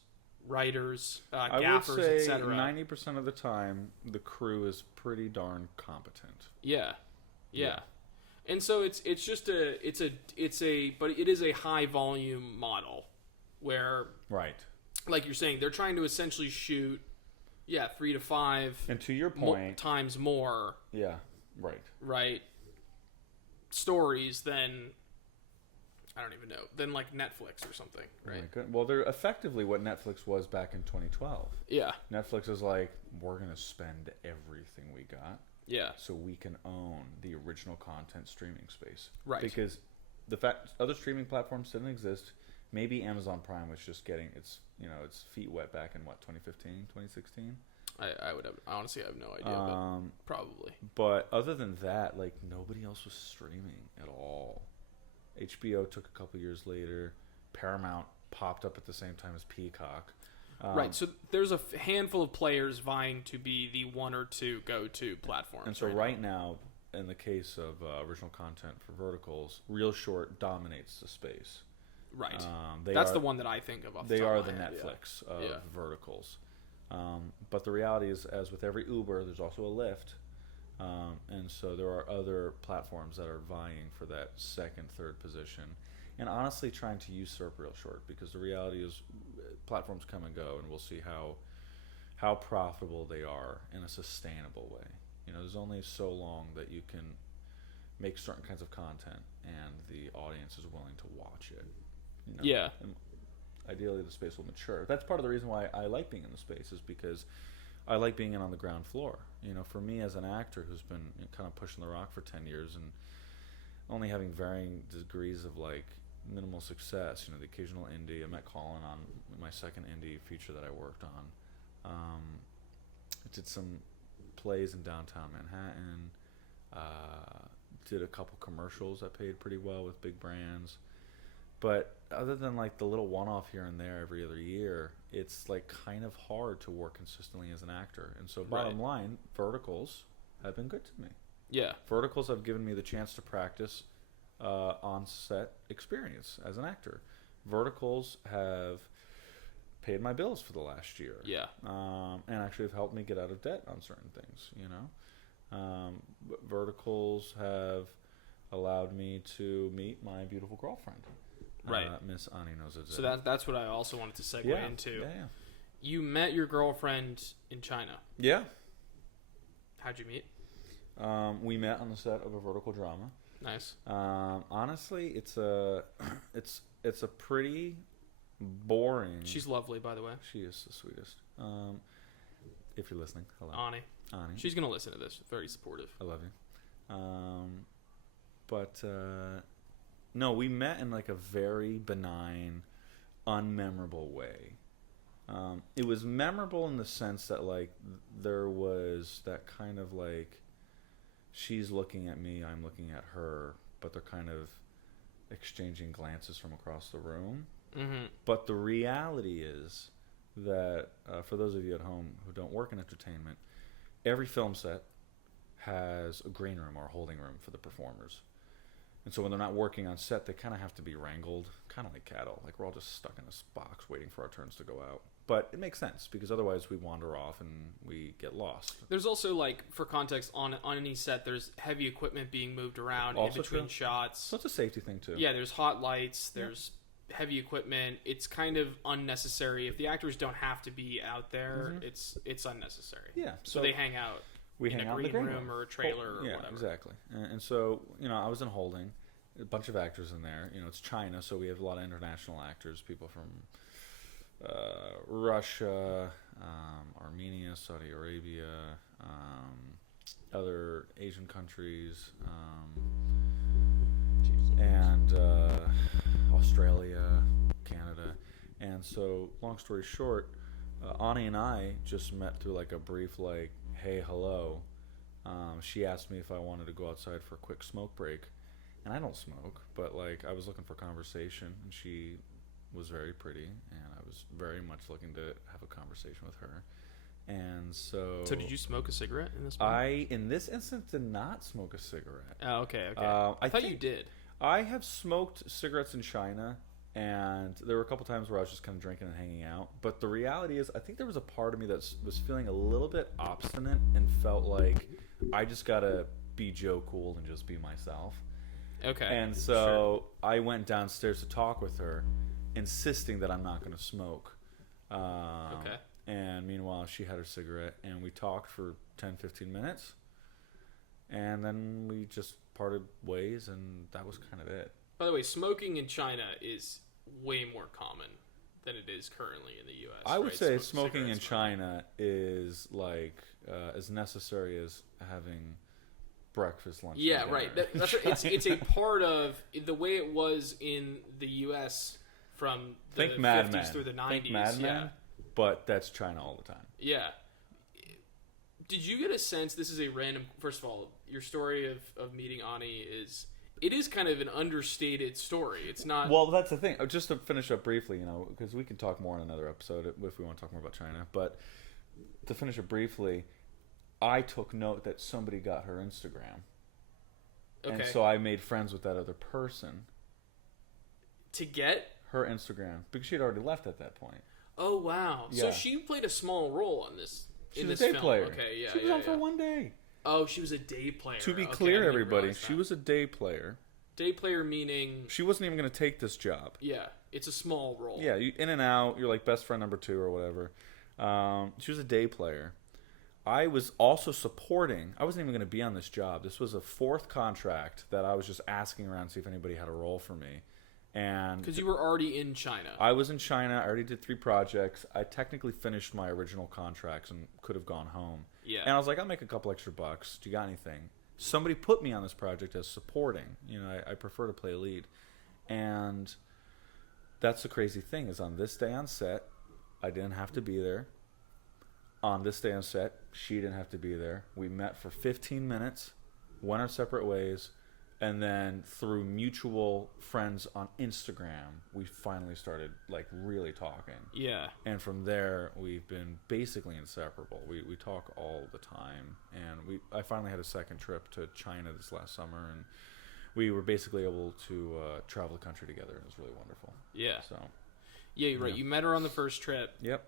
writers, gaffers, I would say etc. 90% of the time, the crew is pretty darn competent. Yeah. And so but it is a high volume model where, Right. like you're saying, they're trying to essentially shoot, 3 to 5, and to your point, times more, right, stories than, I don't even know, than like Netflix or something, right? Well, they're effectively what Netflix was back in 2012. Yeah. Netflix is like, we're gonna spend everything we got. Yeah. So we can own the original content streaming space. Right. Because the fact other streaming platforms didn't exist. Maybe Amazon Prime was just getting its feet wet back in 2015, 2016. I honestly have no idea, but probably. But other than that, like nobody else was streaming at all. HBO took a couple years later. Paramount popped up at the same time as Peacock. Right, so there's a handful of players vying to be the one or two go-to platforms. And so right now, in the case of original content for verticals, Real Short dominates the space. Right. That's the one that I think of off the top of my head. Netflix of verticals. But the reality is, as with every Uber, there's also a Lyft. And so there are other platforms that are vying for that second, third position. And honestly trying to usurp Real Short, because the reality is platforms come and go, and we'll see how profitable they are in a sustainable way. There's only so long that you can make certain kinds of content and the audience is willing to watch it. Yeah. And ideally the space will mature. That's part of the reason why I like being in the space, is because I like being in on the ground floor. For me as an actor who's been kind of pushing the rock for 10 years and only having varying degrees of like minimal success, the occasional indie. I met Colin on my second indie feature that I worked on. I did some plays in downtown Manhattan. Did a couple commercials that paid pretty well with big brands. But other than like the little one-off here and there every other year, it's like kind of hard to work consistently as an actor. And so bottom line, verticals have been good to me. Yeah. Verticals have given me the chance to practice on-set experience as an actor. Verticals have paid my bills for the last year. Yeah. And actually have helped me get out of debt on certain things, Verticals have allowed me to meet my beautiful girlfriend. Right. Miss Ani Nozadze. So that's what I also wanted to segue into. Yeah. You met your girlfriend in China. Yeah. How'd you meet? We met on the set of a vertical drama. Nice. Honestly, it's a pretty boring. She's lovely, by the way. She is the sweetest. If you're listening, hello. Ani. She's gonna listen to this. Very supportive. I love you. No, we met in like a very benign, unmemorable way. It was memorable in the sense that like there was that kind of like, she's looking at me, I'm looking at her, but they're kind of exchanging glances from across the room. Mm-hmm. But the reality is that for those of you at home who don't work in entertainment, every film set has a green room or a holding room for the performers. And so when they're not working on set, they kind of have to be wrangled, kind of like cattle. Like we're all just stuck in this box waiting for our turns to go out. But it makes sense because otherwise we wander off and we get lost. There's also, like, for context, on any set, there's heavy equipment being moved around Also in between true. shots. So it's a safety thing too. Yeah, there's hot lights, there's heavy equipment. It's kind of unnecessary. If the actors don't have to be out there, it's unnecessary. Yeah. So they hang out. We in hang a out green in the green room or a trailer or whatever. Exactly. And so, I was in holding, a bunch of actors in there. It's China, so we have a lot of international actors, people from Russia, Armenia, Saudi Arabia, other Asian countries, and Australia, Canada. And so, long story short, Ani and I just met through like a brief like, hey, hello. She asked me if I wanted to go outside for a quick smoke break. And I don't smoke, but like I was looking for conversation, and she was very pretty, and I was very much looking to have a conversation with her. And so did you smoke a cigarette in this one? I, in this instance, did not smoke a cigarette. Oh, okay. I thought you did. I have smoked cigarettes in China, and there were a couple times where I was just kind of drinking and hanging out. But the reality is, I think there was a part of me that was feeling a little bit obstinate and felt like I just gotta be Joe Cool and just be myself. Okay. And so I went downstairs to talk with her, insisting that I'm not going to smoke. Okay. And meanwhile, she had her cigarette, and we talked for 10, 15 minutes. And then we just parted ways, and that was kind of it. By the way, smoking in China is way more common than it is currently in the U.S. I would say smoking in cigarette China is like as necessary as having breakfast, lunch. Yeah, and right. dinner. It's a part of the way it was in the U.S. from the Think Mad 50s Men. through the 90s. Think Mad Men, but that's China all the time. Yeah. Did you get a sense, this is a random, first of all, your story of meeting Ani it is kind of an understated story. It's not... Well, that's the thing. Just to finish up briefly, because we can talk more in another episode if we want to talk more about China. But to finish up briefly, I took note that somebody got her Instagram. Okay. And so I made friends with that other person. To get? Her Instagram. Because she had already left at that point. Oh, wow. Yeah. So she played a small role in this She in was this a day film. player. Okay, yeah, she was on for one day. Oh, she was a day player. To be Okay, I clear, didn't everybody, realize she that. was a day player. Day player meaning... She wasn't even going to take this job. Yeah, it's a small role. Yeah, you in and out. You're like best friend number 2 or whatever. She was a day player. I was also supporting. I wasn't even going to be on this job. This was a 4th contract that I was just asking around to see if anybody had a role for me. And Because you were already in China. I was in China. I already did 3 projects. I technically finished my original contracts and could have gone home. Yeah. And I was like, I'll make a couple extra bucks. Do you got anything? Somebody put me on this project as supporting. I prefer to play a lead. And that's the crazy thing is on this day on set, I didn't have to be there. On this day on set, she didn't have to be there. We met for 15 minutes, went our separate ways, and then through mutual friends on Instagram, we finally started like really talking. Yeah. And from there, we've been basically inseparable. We talk all the time, and I finally had a second trip to China this last summer, and we were basically able to travel the country together. It was really wonderful. Yeah. So. Yeah, you're right. Yeah. You met her on the first trip. Yep.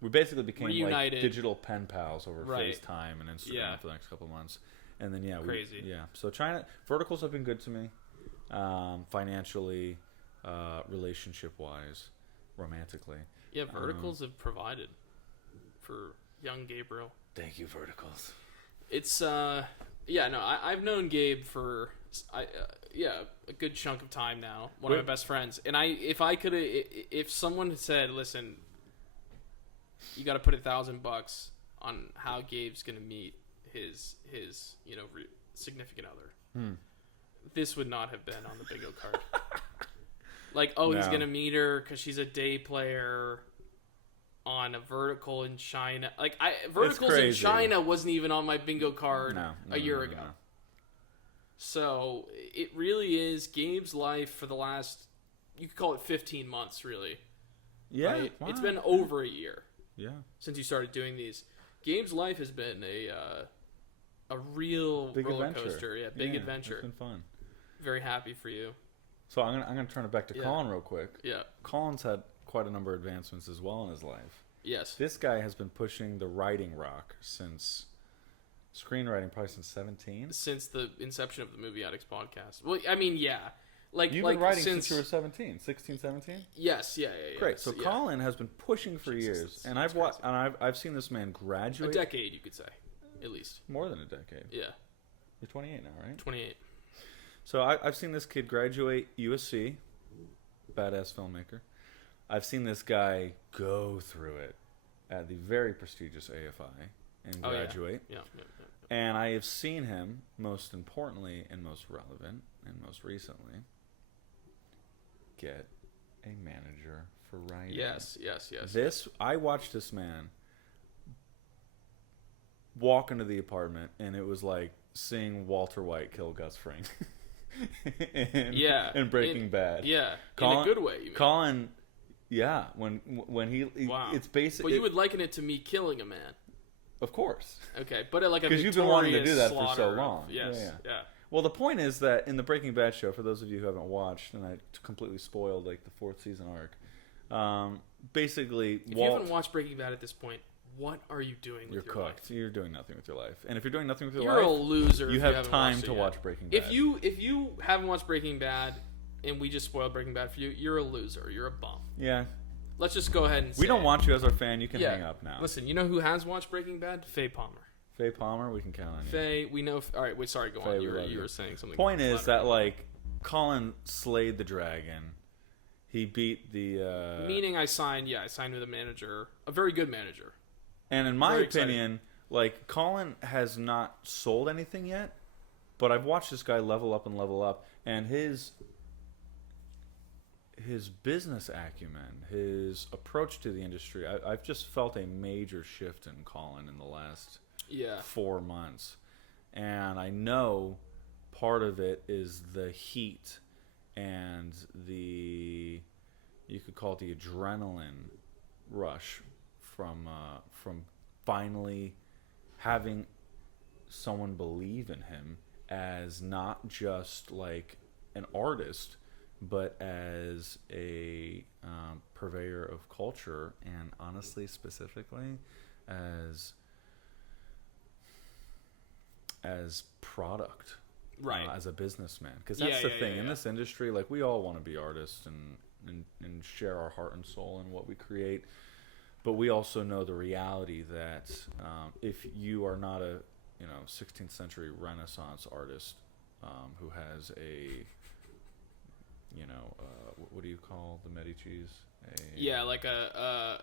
We We basically became reunited. like digital pen pals over Right. FaceTime and Instagram Yeah. for the next couple of months. And then, Crazy. So China, verticals have been good to me, financially, relationship-wise, romantically. Yeah, verticals have provided for young Gabriel. Thank you, verticals. It's I've known Gabe for a good chunk of time now. One of my best friends. And if someone had said, listen, you got to put $1,000 on how Gabe's gonna meet his significant other, this would not have been on the bingo card. Like, he's gonna meet her because she's a day player on a vertical in China. Like, verticals in China wasn't even on my bingo card a year ago. No. So it really is Gabe's life for the last, you could call it 15 months, really. Yeah, right? wow. It's been over a year. Yeah. Since you started doing these. Gabe's life has been a real Big roller adventure. coaster. Yeah, big adventure. It's been fun. Very happy for you. So I'm gonna turn it back to Colin real quick. Yeah. Colin's had quite a number of advancements as well in his life. Yes. This guy has been pushing the writing rock since screenwriting, probably since 17. Since the inception of the Movie Addicts podcast. Well, I mean, yeah. You've been writing since you were 17, 16, 17? Yes, yeah. Great. So Colin has been pushing for years, and I've seen this man graduate. A decade, you could say, at least. More than a decade. Yeah. You're 28 now, right? 28. So I've seen this kid graduate USC, badass filmmaker. I've seen this guy go through it at the very prestigious AFI and graduate. Yeah. And I have seen him, most importantly and most relevant, and most recently, get a manager for writing. Yes. I watched this man walk into the apartment, and it was like seeing Walter White kill Gus Fring. in Breaking Bad. Yeah, Colin, in a good way. You mean. Colin, yeah, when he, wow. It's basically. But you would liken it to me killing a man. Of course. Okay, but like a because you've been wanting to do that for so of, long. Yes. Yeah. Well, the point is that in the Breaking Bad show, for those of you who haven't watched, and I completely spoiled like the 4th season arc, basically, if you haven't watched Breaking Bad at this point, what are you doing with your life? You're cooked. You're doing nothing with your life. And if you're doing nothing with your life, you're a loser. You have time to watch Breaking Bad. If you haven't watched Breaking Bad, and we just spoiled Breaking Bad for you, you're a loser. You're a bum. Yeah. Let's just go ahead and say we don't want you as our fan. You can hang up now. Listen, you know who has watched Breaking Bad? Faye Palmer. Faye Palmer, we can count on you. Faye, we know. All right, wait. Sorry, go Faye, on. You were saying something. Point is that like Colin slayed the dragon. He beat the. Meaning, I signed with a manager, a very good manager. And in my opinion, like Colin has not sold anything yet, but I've watched this guy level up, and his business acumen, his approach to the industry, I've just felt a major shift in Colin in the last 4 months. And I know part of it is the heat and you could call it the adrenaline rush from finally having someone believe in him as not just like an artist, but as a purveyor of culture, and honestly, specifically, as product, right? As a businessman, because that's the thing in this industry. Like, we all want to be artists and share our heart and soul in what we create, but we also know the reality that if you are not a 16th century Renaissance artist who has a what do you call the Medicis? Like a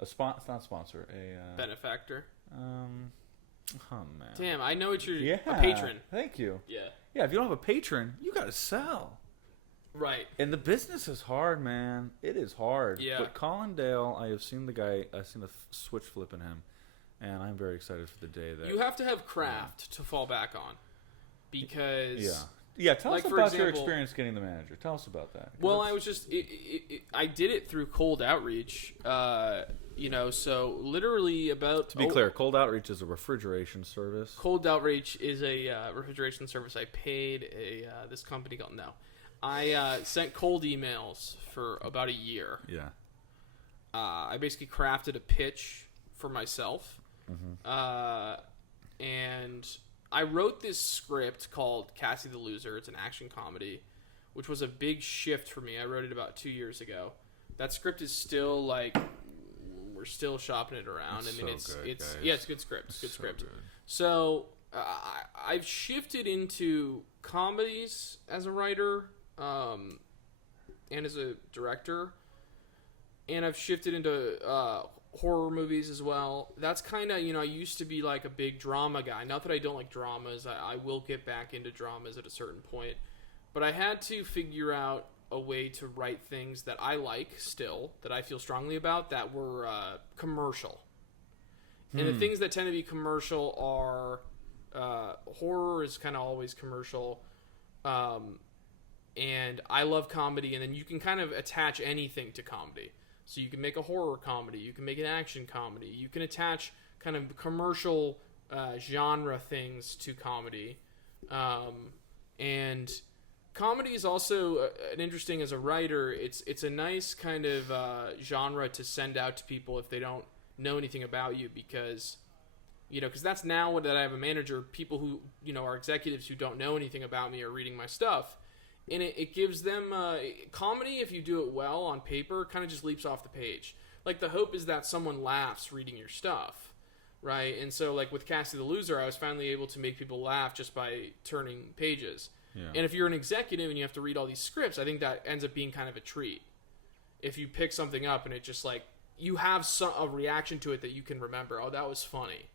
it's not sponsor, a benefactor. Oh man! Damn, I know what you're. A patron. Thank you. Yeah. If you don't have a patron, you got to sell. Right. And the business is hard, man. It is hard. Yeah. But Colin Dale, I have seen the guy. I've seen a switch flip in him, and I'm very excited for the day that you have to have craft to fall back on, because. Yeah, tell us about your experience getting the manager. Tell us about that. Well, I was just I did it through cold outreach. So literally about to be clear, cold outreach is a refrigeration service. Cold outreach is a refrigeration service. I paid this company called I sent cold emails for about a year. Yeah. I basically crafted a pitch for myself, and I wrote this script called Cassie the Loser. It's an action comedy, which was a big shift for me. I wrote it about 2 years ago. That script is still like, we're still shopping it around. It's it's a good script. It's a good script. Good. So I've shifted into comedies as a writer and as a director, and I've shifted into horror movies as well. That's kind of, I used to be like a big drama guy. Not that I don't like dramas. I will get back into dramas at a certain point. But I had to figure out a way to write things that I like still, that I feel strongly about, that were commercial. And the things that tend to be commercial are horror is kind of always commercial. And I love comedy, and then you can kind of attach anything to comedy. So you can make a horror comedy, you can make an action comedy, you can attach kind of commercial genre things to comedy. And comedy is also an interesting, as a writer, it's a nice kind of genre to send out to people if they don't know anything about you, because that's now what I have a manager, people who, are executives who don't know anything about me are reading my stuff. And it gives them comedy, if you do it well on paper, kind of just leaps off the page. Like, the hope is that someone laughs reading your stuff, right? And so, like, with Cassie the Loser, I was finally able to make people laugh just by turning pages. Yeah. And if you're an executive and you have to read all these scripts, I think that ends up being kind of a treat. If you pick something up and it just, like, you have a reaction to it that you can remember. Oh, that was funny,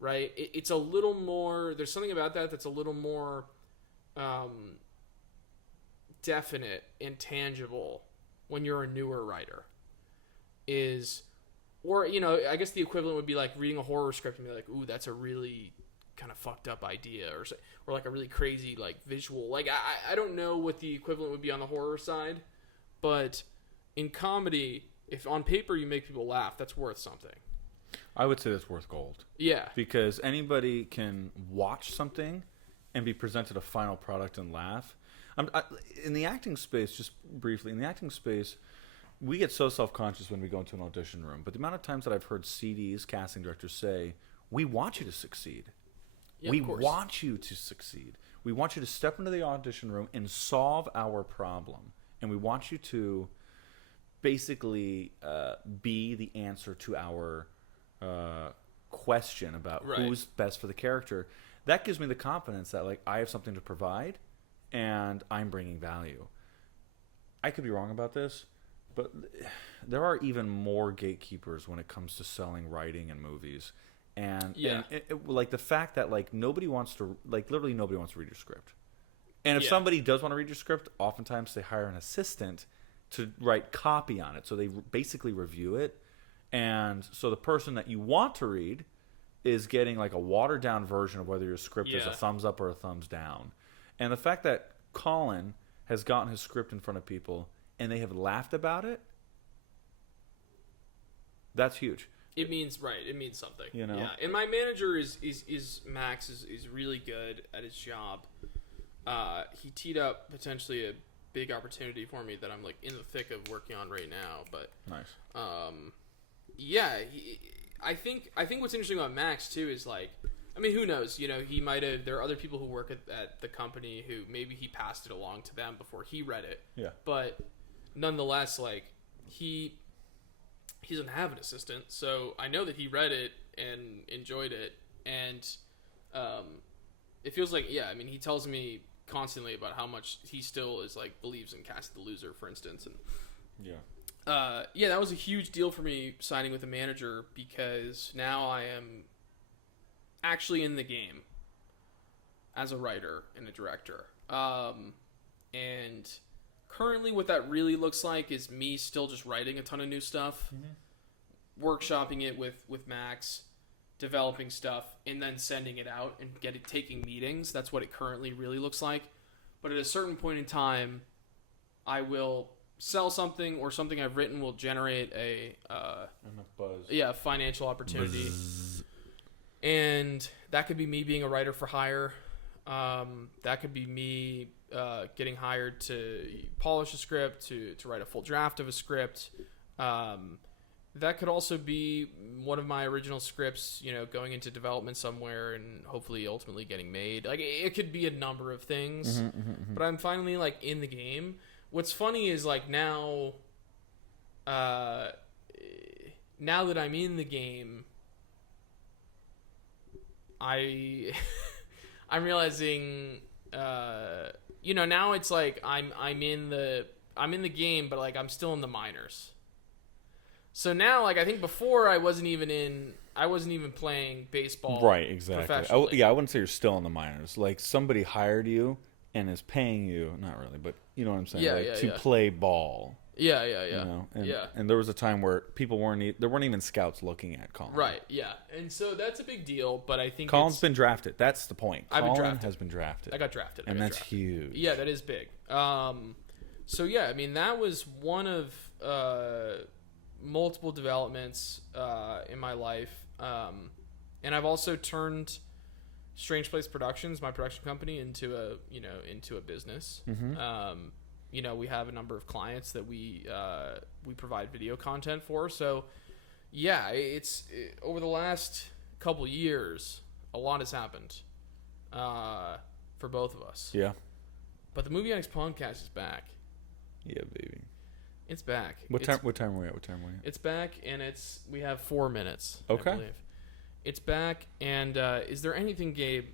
right? It's a little more, there's something about that that's a little more definite and tangible when you're a newer writer is, or, you know, I guess the equivalent would be like reading a horror script and be like, ooh, that's a really kind of fucked up idea, or like a really crazy like visual. Like I don't know what the equivalent would be on the horror side, but in comedy, if on paper you make people laugh, that's worth something. I would say that's worth gold. Yeah. Because anybody can watch something and be presented a final product and laugh. In the acting space, just briefly, in the acting space, we get so self-conscious when we go into an audition room. But the amount of times that I've heard CDs, casting directors say, we want you to succeed. Yeah, we want you to succeed. We want you to step into the audition room and solve our problem. And we want you to basically be the answer to our question about who's best for the character. That gives me the confidence that, like, I have something to provide and I'm bringing value. I could be wrong about this, but there are even more gatekeepers when it comes to selling writing and movies. And, like, the fact that, like, nobody wants to, like, literally nobody wants to read your script. And if somebody does want to read your script, oftentimes they hire an assistant to write copy on it. So they basically review it. And so the person that you want to read is getting like a watered down version of whether your script is a thumbs up or a thumbs down. And the fact that Colin has gotten his script in front of people and they have laughed about it, that's huge. It means it means something. You know? Yeah. And my manager is Max is really good at his job. He teed up potentially a big opportunity for me that I'm like in the thick of working on right now. But nice. I think what's interesting about Max too is, like, I mean, who knows? You know, he might have. There are other people who work at the company who maybe he passed it along to them before he read it. Yeah. But nonetheless, like, he doesn't have an assistant, so I know that he read it and enjoyed it, and it feels like, I mean, he tells me constantly about how much he still is like believes in Cast the Loser, for instance, and that was a huge deal for me signing with a manager, because now I am actually in the game as a writer and a director. And currently what that really looks like is me still just writing a ton of new stuff, workshopping it with Max, developing stuff, and then sending it out and taking meetings. That's what it currently really looks like. But at a certain point in time, I will sell something, or something I've written will generate a financial opportunity. Buzz. And that could be me being a writer for hire. That could be me getting hired to polish a script, to write a full draft of a script. That could also be one of my original scripts, you know, going into development somewhere and hopefully ultimately getting made. Like, it could be a number of things, but I'm finally, like, in the game. What's funny is, like, now that I'm in the game, I'm realizing, you know, now it's like I'm in the game, but, like, I'm still in the minors. So now, like, I think before I wasn't even playing baseball. Right, exactly. I wouldn't say you're still in the minors. Like, somebody hired you and is paying you, not really, but you know what I'm saying, to play ball. Yeah. You know? And there was a time where there weren't even scouts looking at Colin. Right, yeah. And so that's a big deal, but I think Colin's been drafted. That's the point. Colin has been drafted. I got drafted. And that's huge. Yeah, that is big. So yeah, I mean, that was one of multiple developments in my life. And I've also turned Strange Place Productions, my production company, into a business. You know, we have a number of clients that we provide video content for. So, yeah, over the last couple years, a lot has happened for both of us. Yeah. But the Movie Addicts podcast is back. Yeah, baby. It's back. What time are we at? It's back, and we have 4 minutes. Okay. I believe. It's back, and is there anything, Gabe?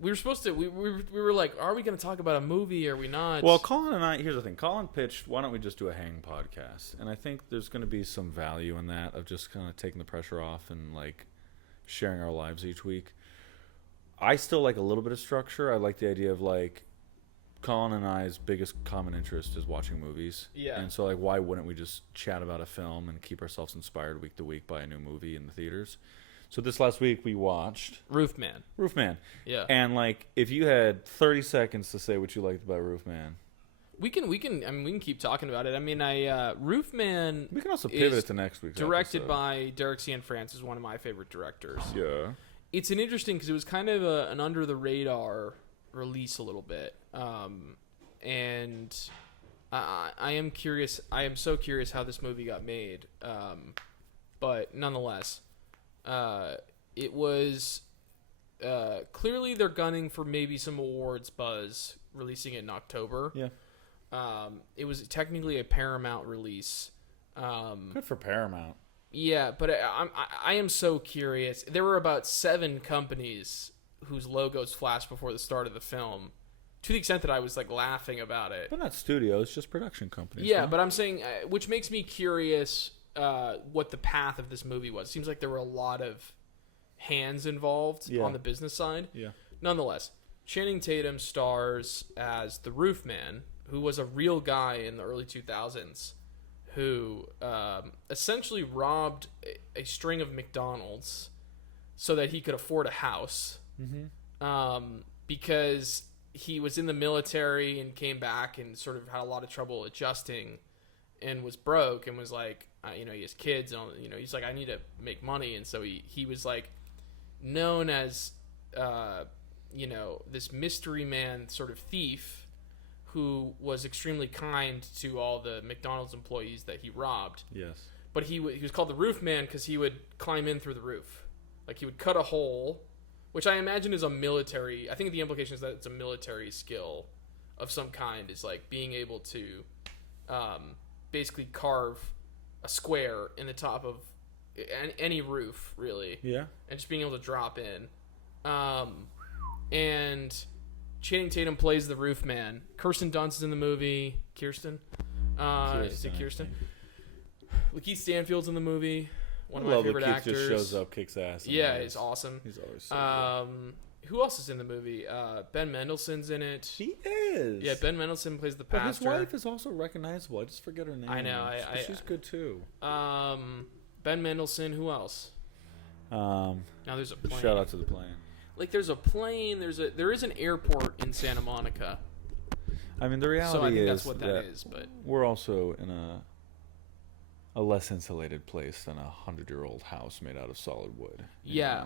We were supposed to. We were like, are we going to talk about a movie? Or are we not? Well, Colin and I. Here's the thing. Colin pitched, why don't we just do a hang podcast? And I think there's going to be some value in that, of just kind of taking the pressure off and, like, sharing our lives each week. I still like a little bit of structure. I like the idea of like Colin and I's biggest common interest is watching movies. Yeah. And so like why wouldn't we just chat about a film and keep ourselves inspired week to week by a new movie in the theaters? So this last week we watched Roofman. Yeah. And like if you had 30 seconds to say what you liked about Roofman. We can keep talking about it. I mean, Roofman. We can also pivot it to next week's directed episode. by Derek Cianfrance, is one of my favorite directors. Yeah. It's an interesting because it was kind of an under the radar release a little bit, and I am curious. I am so curious how this movie got made, but nonetheless, it was clearly they're gunning for maybe some awards buzz, releasing it in October. Yeah. It was technically a Paramount release. Good for Paramount. Yeah, but I am so curious. There were about 7 companies whose logos flashed before the start of the film, to the extent that I was like laughing about it. But not studios, just production companies. Yeah, huh? but I'm saying, which makes me curious what the path of this movie was. It seems like there were a lot of hands involved on the business side. Yeah. Nonetheless, Channing Tatum stars as the Roofman, who was a real guy in the early 2000s, who essentially robbed a string of McDonald's so that he could afford a house. Because he was in the military and came back and sort of had a lot of trouble adjusting and was broke and was like, he has kids and, he's like, I need to make money. And so he was like known as, this mystery man sort of thief who was extremely kind to all the McDonald's employees that he robbed. Yes. But he was called the Roofman because he would climb in through the roof. Like he would cut a hole, which I imagine is a military. I think the implication is that it's a military skill of some kind. Is like being able to basically carve a square in the top of any roof, really. Yeah. And just being able to drop in. And Channing Tatum plays the Roofman. Kirsten Dunst is in the movie. Kirsten? Is it Kirsten? Lakeith Stanfield's in the movie. One of my favorite actors. Just shows up, kicks ass. Yeah, he's awesome. He's always so good. Who else is in the movie? Ben Mendelsohn's in it. He is. Yeah, Ben Mendelsohn plays the But pastor. his wife is also recognizable. I just forget her name. I know. She's good too. Ben Mendelsohn. Who else? Now there's a plane. Shout out to the plane. Like there's a plane. There is an airport in Santa Monica. I mean, the reality is so I think that's what that is. But we're also in a less insulated place than a 100-year-old house made out of solid wood. Yeah.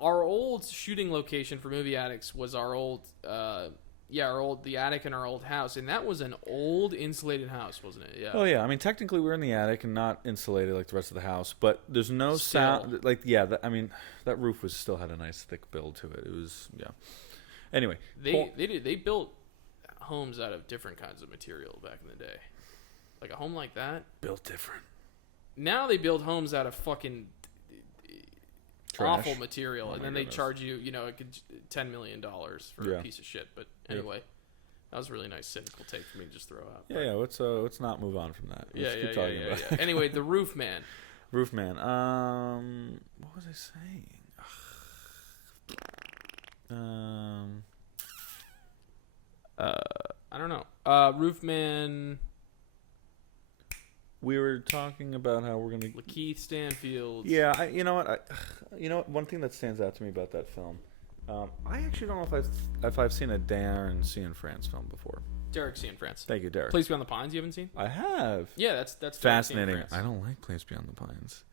Our old shooting location for Movie Addicts was the attic in our old house, and that was an old insulated house, wasn't it? Yeah. Oh yeah, I mean technically we're in the attic and not insulated like the rest of the house, but there's no sound. Like that roof still had a nice thick build to it. It was Anyway, they built homes out of different kinds of material back in the day, like a home like that built different. Now they build homes out of fucking Trash. awful material, and then they charge you, $10 million for a piece of shit. But anyway, that was a really nice cynical take for me to just throw out. Yeah, let's not move on from that. Let's keep talking about it. Anyway, the Roofman. Roofman. What was I saying? I don't know. Roofman. We were talking about how we're gonna Lakeith Stanfield. Yeah, you know what? One thing that stands out to me about that film, I actually don't know if I've seen a Darren Cianfrance film before. Derek Cianfrance. Thank you, Derek. Place Beyond the Pines. You haven't seen? I have. Yeah, that's fascinating. I don't like Place Beyond the Pines.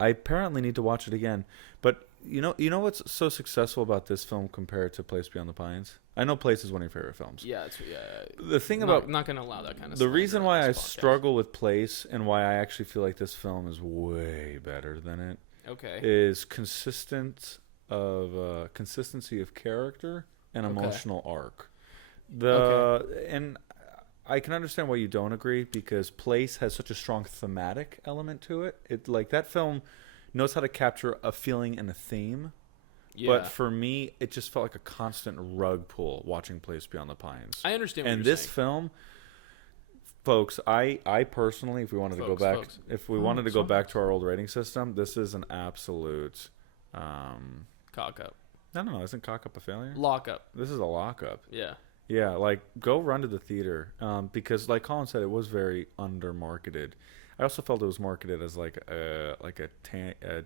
I apparently need to watch it again. But you know what's so successful about this film compared to Place Beyond the Pines? I know Place is one of your favorite films. Yeah, the thing about not going to allow that kind of. The reason why I struggle with Place and why I actually feel like this film is way better than it. Okay. Is consistency of character and emotional arc. And I can understand why you don't agree because Place has such a strong thematic element to it. It like that film knows how to capture a feeling and a theme. Yeah. But for me, it just felt like a constant rug pull watching Place Beyond the Pines. I understand what and you're this saying. film, folks, I personally, if we wanted to go back to our old rating system, this is an absolute Cock up. I don't know. Isn't Cock Up a failure? Lock up. This is a lockup. Yeah. Yeah, like go run to the theater because, like Colin said, it was very undermarketed. I also felt it was marketed as like a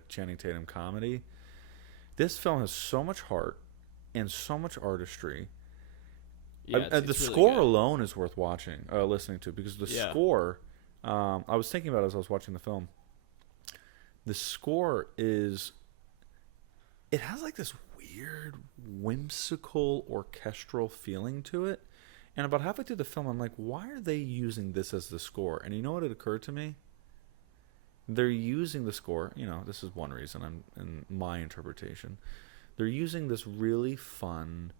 Channing Tatum comedy. This film has so much heart and so much artistry. Yeah, the it's really score good. alone is worth watching, listening to, because the score. I was thinking about it as I was watching the film. The score is. It has like this weird, whimsical, orchestral feeling to it. And about halfway through the film, I'm like, why are they using this as the score? And you know what had occurred to me? They're using the score. This is one reason in my interpretation. They're using this really fun,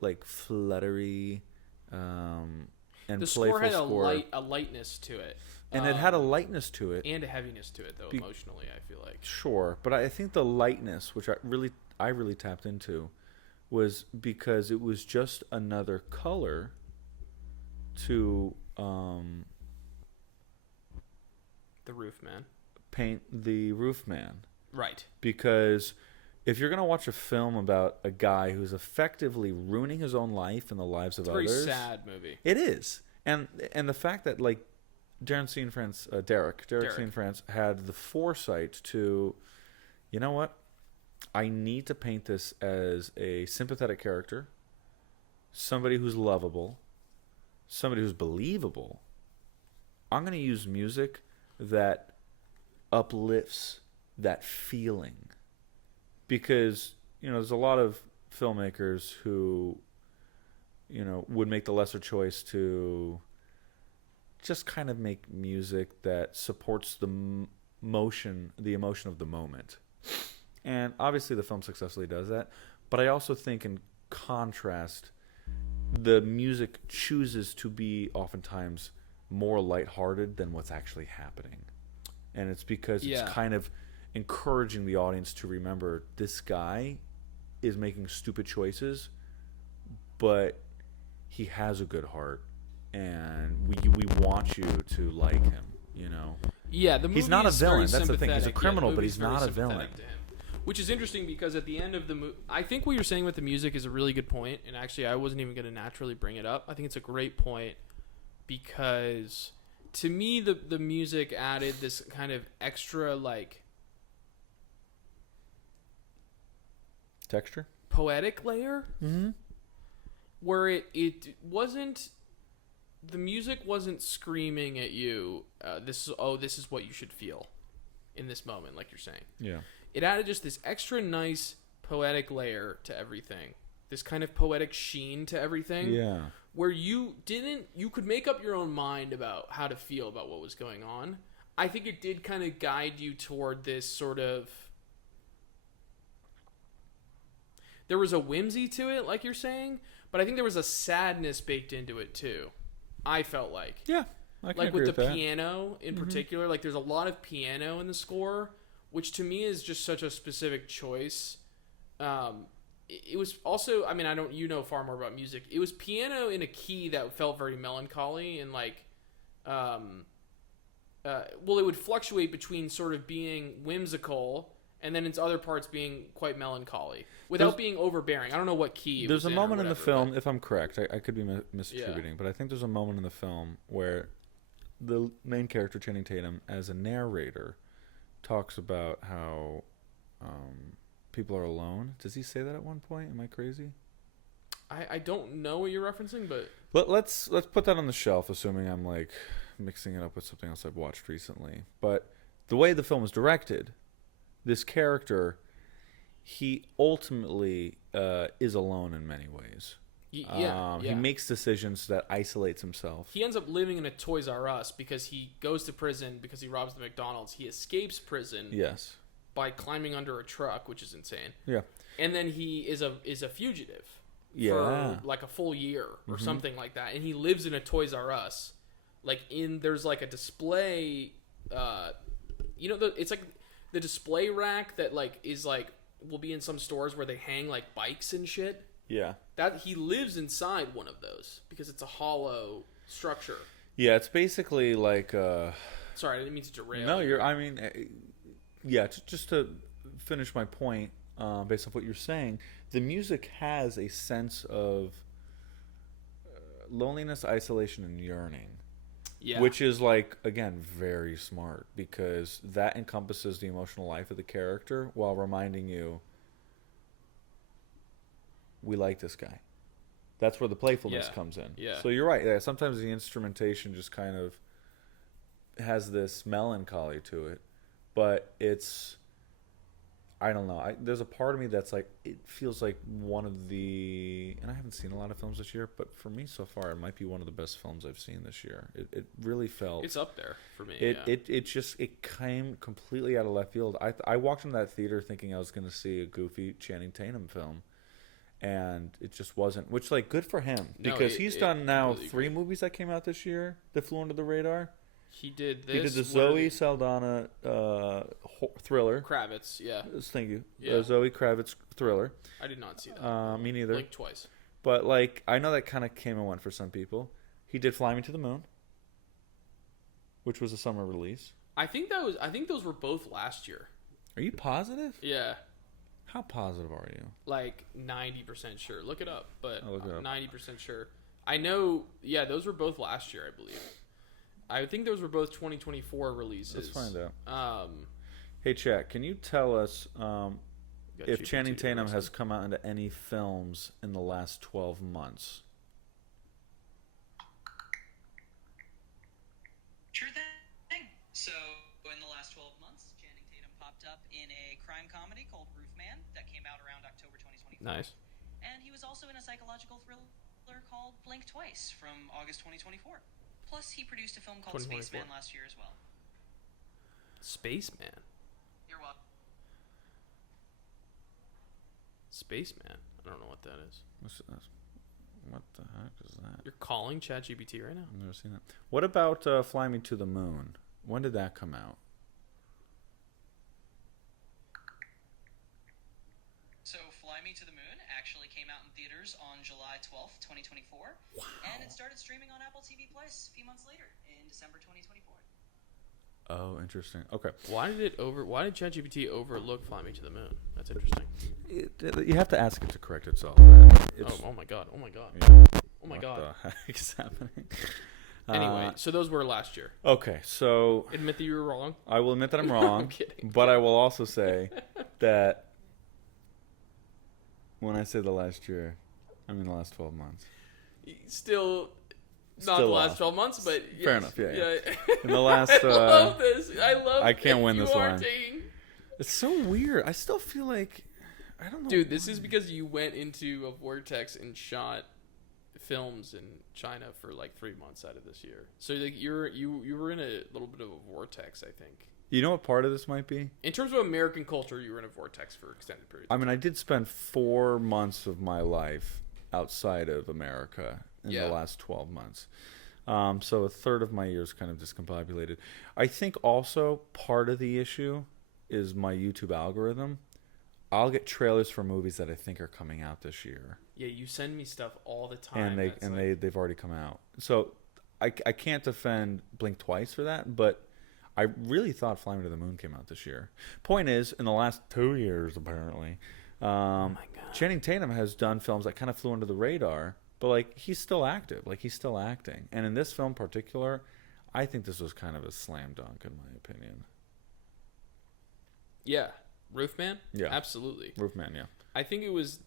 like fluttery, and the playful score had score. a lightness to it. And it had a lightness to it. And a heaviness to it, though, emotionally, I feel like. Sure, but I think the lightness, which I really tapped into, was because it was just another color to The Roofman. paint the Roofman. Right. Because if you're going to watch a film about a guy who's effectively ruining his own life and the lives of others... It's a very sad movie. It is. And the fact that, like, Derek Cianfrance had the foresight to, you know what? I need to paint this as a sympathetic character, somebody who's lovable, somebody who's believable. I'm going to use music that uplifts that feeling. Because, there's a lot of filmmakers who, would make the lesser choice to just kind of make music that supports the emotion of the moment. And obviously the film successfully does that. But I also think in contrast, the music chooses to be oftentimes more lighthearted than what's actually happening. And it's because it's kind of encouraging the audience to remember this guy is making stupid choices, but he has a good heart. And we want you to like him, Yeah, the movie he's not a is very villain. That's the thing. He's a sympathetic. criminal, The but movie's he's very not a sympathetic villain. to him. Which is interesting because at the end of the movie, I think what you're saying with the music is a really good point. And actually, I wasn't even going to naturally bring it up. I think it's a great point because to me, the music added this kind of extra, like, Texture? poetic layer. Mm-hmm. Where it wasn't... The music wasn't screaming at you, this is what you should feel in this moment, like you're saying. Yeah. It added just this extra nice poetic layer to everything. This kind of poetic sheen to everything. Yeah. Where you could make up your own mind about how to feel about what was going on. I think it did kind of guide you toward this sort of... There was a whimsy to it, like you're saying, but I think there was a sadness baked into it too. I felt like. Yeah. I can like agree with the that. piano in particular, like there's a lot of piano in the score, which to me is just such a specific choice. It was also, you know far more about music. It was piano in a key that felt very melancholy and like, it would fluctuate between sort of being whimsical and then its other parts being quite melancholy without being overbearing. I don't know what key. There's a moment in the film, but... if I'm correct, I could be misattributing, but I think there's a moment in the film where the main character, Channing Tatum, as a narrator, talks about how people are alone. Does he say that at one point? Am I crazy? I don't know what you're referencing, but let's put that on the shelf, assuming I'm like mixing it up with something else I've watched recently. But the way the film is directed, this character, he ultimately is alone in many ways. He makes decisions that isolates himself. He ends up living in a Toys R Us because he goes to prison because he robs the McDonald's. He escapes prison by climbing under a truck, which is insane. Yeah. And then he is a fugitive for like a full year or something like that. And he lives in a Toys R Us. There's like a display, it's like the display rack that will be in some stores where they hang like bikes and shit. Yeah. That he lives inside one of those because it's a hollow structure. Yeah, it's basically like Sorry, I didn't mean to derail. No, just to finish my point, based off what you're saying, the music has a sense of loneliness, isolation, and yearning. Yeah. Which is, like, again, very smart, because that encompasses the emotional life of the character while reminding you, we like this guy. That's where the playfulness comes in. Yeah. So you're right. Yeah, sometimes the instrumentation just kind of has this melancholy to it, but it's, I don't know. There's a part of me that's like, it feels like one of the, and I haven't seen a lot of films this year, but for me so far, it might be one of the best films I've seen this year. It really felt. It's up there for me. It came completely out of left field. I walked into that theater thinking I was going to see a goofy Channing Tatum film, and it just wasn't. Which, like, good for him, because he's done now really 3 movies that came out this year that flew under the radar. He did this. He did the Zoe Saldana thriller. Kravitz, yeah. Thank you. Yeah. Zoe Kravitz thriller. I did not see that. Me neither. Like twice. But, like, I know that kind of came and went for some people. He did Fly Me to the Moon, which was a summer release. I think those were both last year. Are you positive? Yeah. How positive are you? Like 90% sure. Look it up, but I'll look it up. 90% sure. I know. Yeah, those were both last year, I believe. I think those were both 2024 releases. Let's find out. Hey, chat, can you tell us if Channing Tatum has come out into any films in the last 12 months? Sure thing. So, in the last 12 months, Channing Tatum popped up in a crime comedy called ROOFMAN that came out around October 2024. Nice. And he was also in a psychological thriller called Blink Twice from August 2024. Plus, he produced a film called Spaceman last year as well. Spaceman? You're welcome. Spaceman? I don't know what that is. What the heck is that? You're calling ChatGPT right now? I've never seen that. What about Fly Me to the Moon? When did that come out? So, Fly Me to the Moon actually came out in theaters on July 12th, 2024. Wow. And it started streaming on Apple TV Plus a few months later in December 2024. Oh, interesting. Okay. Why did ChatGPT overlook Fly Me to the Moon? That's interesting. You have to ask it to correct itself. Oh my god. Yeah. Oh my god. What the heck is happening? Anyway, so those were last year. Okay, so Admit that you were wrong. I will admit that I'm wrong. I'm kidding. But I will also say that when I say the last year, I mean the last 12 months. Still not Still the last 12 months, but yes. Fair enough. Yeah. In the last, I love this. I can't win this one. Taking... It's so weird. I still feel like I don't know. Dude, this is because you went into a vortex and shot films in China for like 3 months out of this year. So like you were in a little bit of a vortex, I think. You know what part of this might be? In terms of American culture, you were in a vortex for extended periods. I mean, I did spend 4 months of my life outside of America in the last 12 months. So a third of my year is kind of discombobulated. I think also part of the issue is my YouTube algorithm. I'll get trailers for movies that I think are coming out this year. Yeah, you send me stuff all the time. And they've already come out. So I can't defend Blink Twice for that, but I really thought Fly Me to the Moon came out this year. Point is, in the last 2 years, apparently, Channing Tatum has done films that kind of flew under the radar, but like he's still active, like he's still acting. And in this film in particular, I think this was kind of a slam dunk in my opinion. Yeah. Roofman? Yeah. Absolutely. Roofman, yeah. I think it was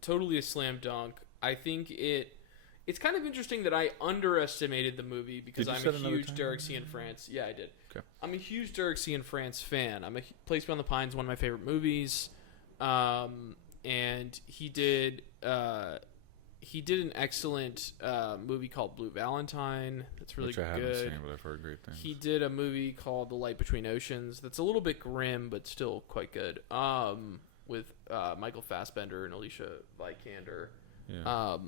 totally a slam dunk. I think it's kind of interesting that I underestimated the movie because I'm a huge Derek Cianfrance. Yeah, I did. Okay. I'm a huge Derek Cianfrance fan. I'm a Place Beyond the Pines, one of my favorite movies. And he did an excellent movie called Blue Valentine. That's really good. Which I haven't seen, but I've heard great things. He did a movie called The Light Between Oceans. That's a little bit grim, but still quite good. With Michael Fassbender and Alicia Vikander. Yeah.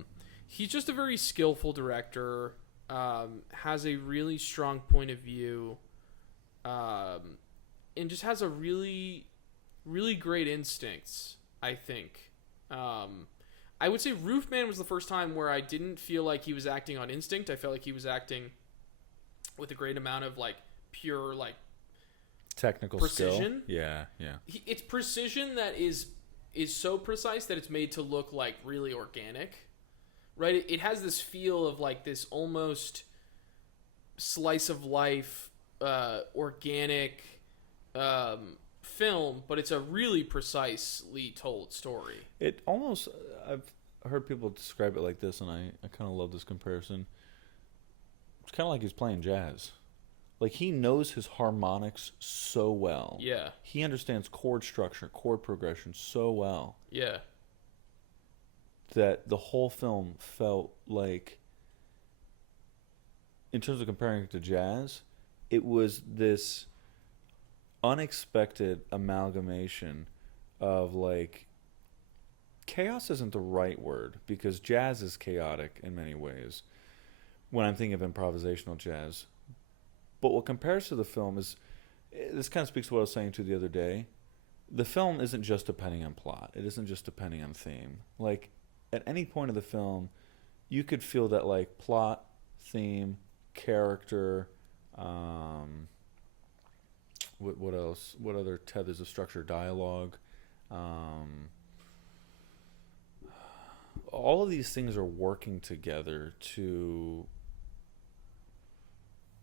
He's just a very skillful director. Has a really strong point of view. And just has a really, really great instincts, I think. I would say Roofman was the first time where I didn't feel like he was acting on instinct. I felt like he was acting with a great amount of like pure like technical precision. Skill. Yeah. It's precision that is is so precise that it's made to look like really organic, right? It has this feel of like this almost slice of life, organic film, but it's a really precisely told story. It almost, I've heard people describe it like this, and I kind of love this comparison. It's kind of like he's playing jazz. Like, he knows his harmonics so well. Yeah. He understands chord structure, chord progression so well. Yeah. That the whole film felt like, in terms of comparing it to jazz, it was this unexpected amalgamation of, like, chaos isn't the right word, because jazz is chaotic in many ways when I'm thinking of improvisational jazz. But what compares to the film is, this kind of speaks to what I was saying to the other day, the film isn't just depending on plot. It isn't just depending on theme. Like, at any point of the film, you could feel that, like, plot, theme, character, what else? What other tethers of structure? Dialogue. All of these things are working together to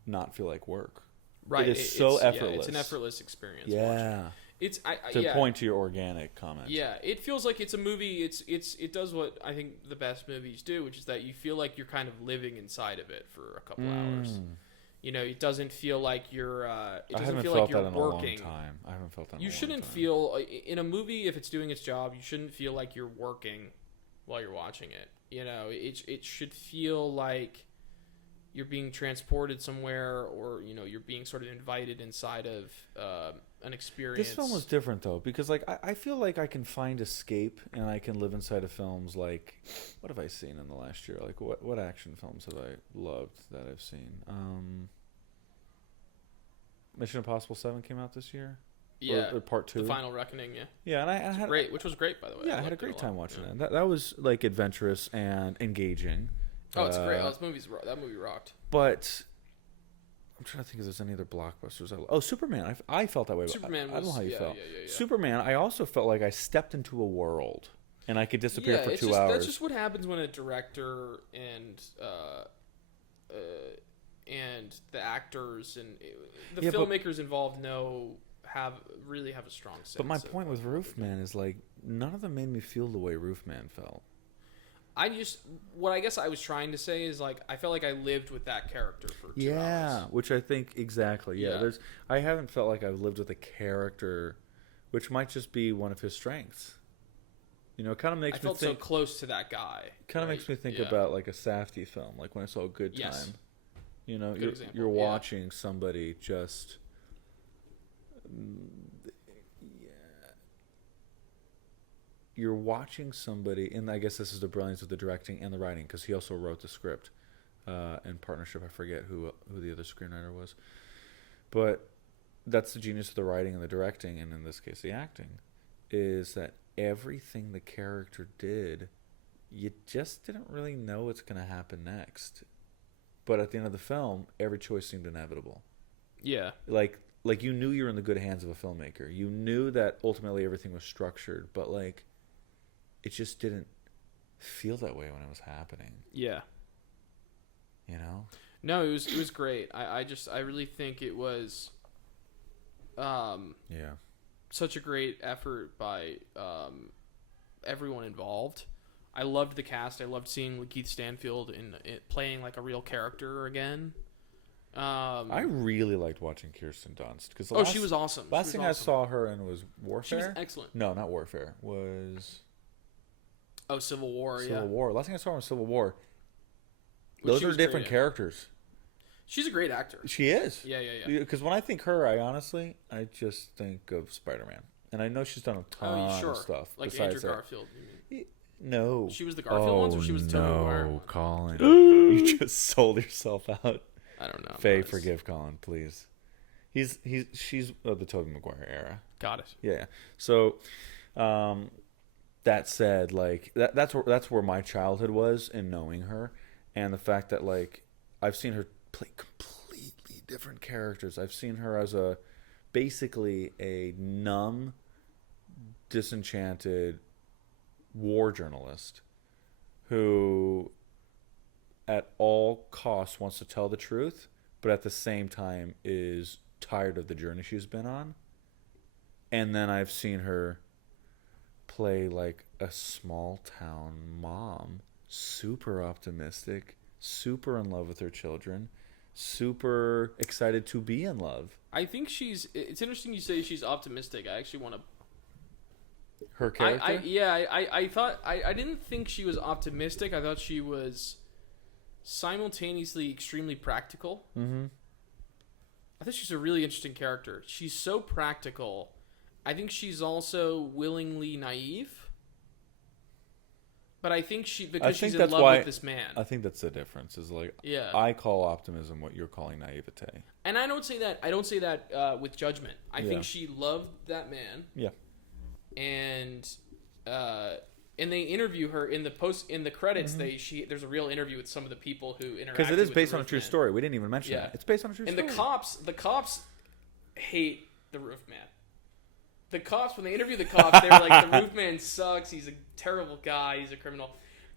not feel like work. Right. It is so effortless. Yeah, it's an effortless experience. Yeah. It's to point to your organic comment. Yeah, it feels like it's a movie. It does what I think the best movies do, which is that you feel like you're kind of living inside of it for a couple hours. You know, it doesn't feel like you're. It doesn't feel like you're working. I haven't felt that. You shouldn't feel in a movie, if it's doing its job, you shouldn't feel like you're working while you're watching it. You know, it should feel like you're being transported somewhere, or you know, you're being sort of invited inside of an experience. This film was different though, because like I feel like I can find escape and I can live inside of films. Like, what have I seen in the last year? Like, what action films have I loved that I've seen? Mission Impossible 7 came out this year. Yeah, or Part 2. The Final Reckoning. Yeah. Yeah, and I had great, which was great by the way. Yeah, I had a great time watching it. That was like adventurous and engaging. Oh, it's great. That movie rocked. But I'm trying to think if there's any other blockbusters. Superman. I felt that way. Superman I don't know how you felt. Yeah. Superman, I also felt like I stepped into a world and I could disappear for 2 hours. That's just what happens when a director and the actors and the filmmakers involved really have a strong sense. But my point with Roofman is like none of them made me feel the way Roofman felt. What I guess I was trying to say is like I felt like I lived with that character for 2 hours. Yeah, which I think exactly. Yeah, I haven't felt like I've lived with a character, which might just be one of his strengths. You know, it kind of makes me think. I felt so close to that guy. Kind of makes me think about like a Safdie film, like when I saw Good Time. Yes. You know, you're watching somebody just. You're watching somebody, and I guess this is the brilliance of the directing and the writing, because he also wrote the script in partnership. I forget who the other screenwriter was, but that's the genius of the writing and the directing, and in this case the acting, is that everything the character did, you just didn't really know what's going to happen next. But at the end of the film, every choice seemed inevitable. Yeah. Like you knew you were in the good hands of a filmmaker. You knew that ultimately everything was structured, but like it just didn't feel that way when it was happening. Yeah. You know? No, it was great. I really think it was such a great effort by everyone involved. I loved the cast. I loved seeing Lakeith Stanfield in playing like a real character again. I really liked watching Kirsten Dunst because she was awesome. Last thing I saw her in was Warfare. She was excellent. No, not Warfare. Was Civil War. Civil War. Last thing I saw her in Civil War. Those are different characters. She's a great actor. She is. Yeah. Because when I think her, I just think of Spider-Man, and I know she's done a ton of stuff. Like Andrew Garfield. You mean? No. She was the Garfield ones, or she was the Tobey Maguire one? Colin. You just sold yourself out. I don't know. Faye, forgive Colin, please. She's the Tobey Maguire era. Got it. Yeah. So, that said, like that's where my childhood was in knowing her, and the fact that like I've seen her play completely different characters. I've seen her as basically a numb, disenchanted war journalist who at all costs wants to tell the truth, but at the same time is tired of the journey she's been on. And then I've seen her play like a small town mom, super optimistic, super in love with her children, super excited to be in love. I think it's interesting you say she's optimistic. I actually want to... Her character? I thought... I didn't think she was optimistic. I thought she was simultaneously extremely practical. Mm-hmm. I think she's a really interesting character. She's so practical. I think she's also willingly naive. But I think she's in love with this man. I think that's the difference. Is like, yeah. I call optimism what you're calling naivete. And I don't say that with judgment. I think she loved that man. Yeah. And they interview her in the credits. Mm-hmm. There's a real interview with some of the people who interacted. Because it is based on a true story. We didn't even mention that. It's based on a true story. And the cops hate the Roofman. The cops, when they interview the cops, they were like, the Roofman sucks. He's a terrible guy. He's a criminal.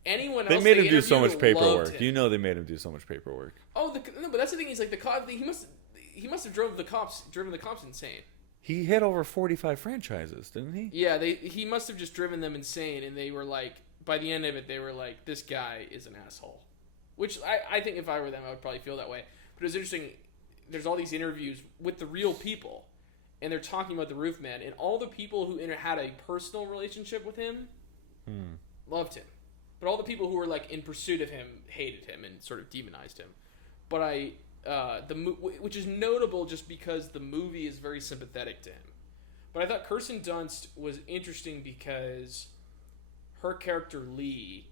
Anyone else they made him do so much paperwork. You know, they made him do so much paperwork. Oh, no, but that's the thing. He's like the cop. He must have driven the cops insane. He hit over 45 franchises, didn't he? Yeah, he must have just driven them insane, and they were like, by the end of it, they were like, this guy is an asshole. Which I think if I were them, I would probably feel that way. But it was interesting. There's all these interviews with the real people. And they're talking about the Roofman, and all the people who had a personal relationship with him loved him, but all the people who were like in pursuit of him hated him and sort of demonized him. But which is notable just because the movie is very sympathetic to him. But I thought Kirsten Dunst was interesting because her character Lee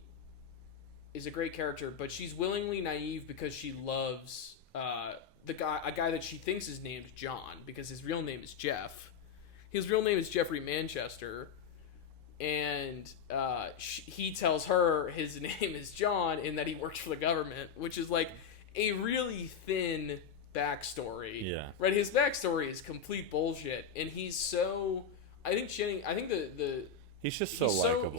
is a great character, but she's willingly naive because she loves. A guy that she thinks is named John because his real name is Jeff. His real name is Jeffrey Manchester, and he tells her his name is John and that he works for the government, which is like a really thin backstory. Yeah. Right. His backstory is complete bullshit, and he's so. I think the. He's just so likable.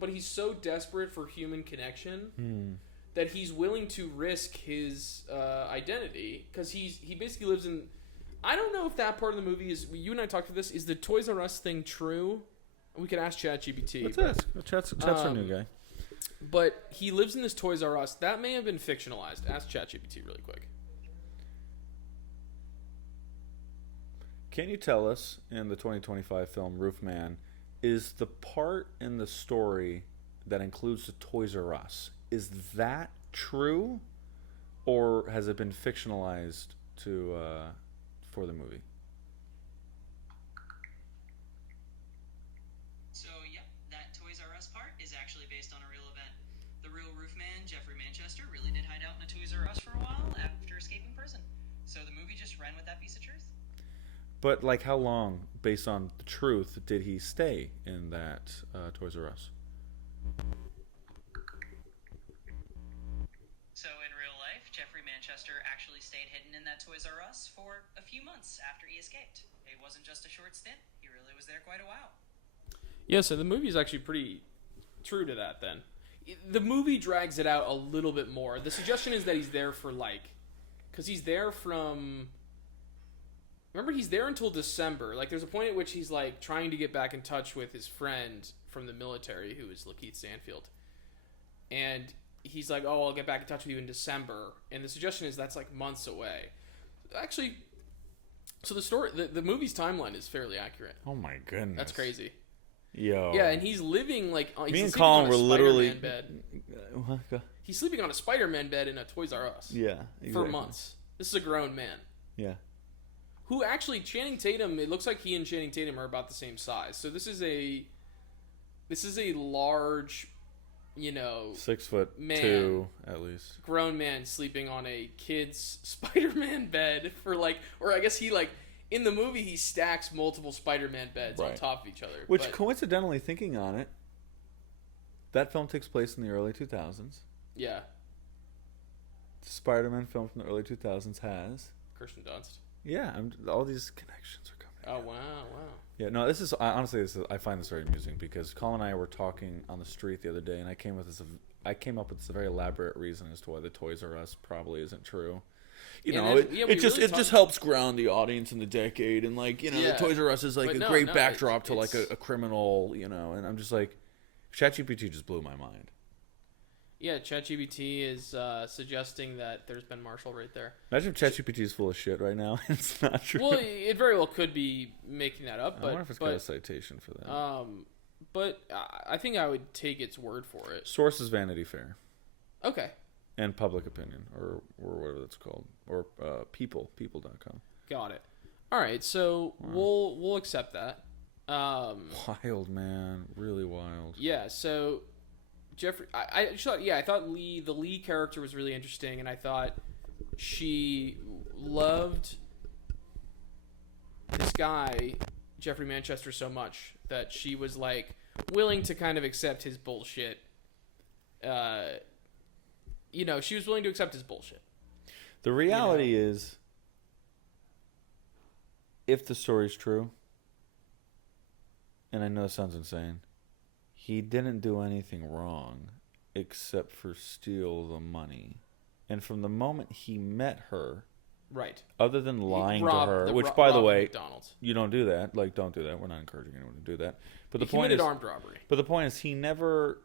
But he's so desperate for human connection. That he's willing to risk his identity because he basically lives in. I don't know if that part of the movie is. You and I talked about this. Is the Toys R Us thing true? We could ask ChatGPT. Let's ask. Chat's our new guy. But he lives in this Toys R Us. That may have been fictionalized. Ask ChatGPT really quick. Can you tell us in the 2025 film Roofman, is the part in the story that includes the Toys R Us? Is that true, or has it been fictionalized for the movie? So, yeah, that Toys R Us part is actually based on a real event. The real Roofman, Jeffrey Manchester, really did hide out in a Toys R Us for a while after escaping prison. So the movie just ran with that piece of truth. But, like, how long, based on the truth, did he stay in that Toys R Us? So in real life, Jeffrey Manchester actually stayed hidden in that Toys R Us for a few months after he escaped. It wasn't just a short stint. He really was there quite a while. Yeah, so the movie is actually pretty true to that then. The movie drags it out a little bit more. The suggestion is that he's there for because he's there from... Remember, he's there until December. Like, there's a point at which he's, like, trying to get back in touch with his friend from the military, who is Lakeith Stanfield. And he's like, oh, I'll get back in touch with you in December. And the suggestion is that's, like, months away. Actually, so the movie's timeline is fairly accurate. Oh, my goodness. That's crazy. Yo. Yeah, and he's living, like... Me and Colin were literally... bed. He's sleeping on a Spider-Man bed in a Toys R Us. Yeah, exactly. For months. This is a grown man. Yeah. Who actually, Channing Tatum, it looks like he and Channing Tatum are about the same size. So this is a large, 6'2" at least. Grown man sleeping on a kid's Spider-Man bed or I guess he in the movie he stacks multiple Spider-Man beds on top of each other. Which coincidentally, thinking on it, that film takes place in the early 2000s. Yeah. The Spider-Man film from the early 2000s has Kirsten Dunst. Yeah, all these connections are coming. Oh, wow. Yeah, no, honestly, I find this very amusing because Colin and I were talking on the street the other day, and I came up with this very elaborate reason as to why the Toys R Us probably isn't true. It just helps ground the audience in the decade, and the Toys R Us is like great backdrop to like a criminal, and I'm just like, ChatGPT just blew my mind. Yeah, ChatGPT is suggesting that there's Ben Marshall right there. Imagine if ChatGPT is full of shit right now. It's not true. Well, it very well could be making that up. But, I wonder if it's got a citation for that. But I think I would take its word for it. Source is Vanity Fair. Okay. And Public Opinion, or whatever that's called, or people.com. Got it. All right, so we'll accept that. Wild, man, really wild. Yeah. So. Jeffrey, I thought the Lee character was really interesting, and I thought she loved this guy, Jeffrey Manchester, so much that she was like willing to kind of accept his bullshit. She was willing to accept his bullshit. The reality is, if the story's true, and I know it sounds insane, he didn't do anything wrong except for steal the money. And from the moment he met her, right, other than lying to her, which, by the way, McDonald's. You don't do that. Like, don't do that. We're not encouraging anyone to do that. But he committed armed robbery. But the point is, he never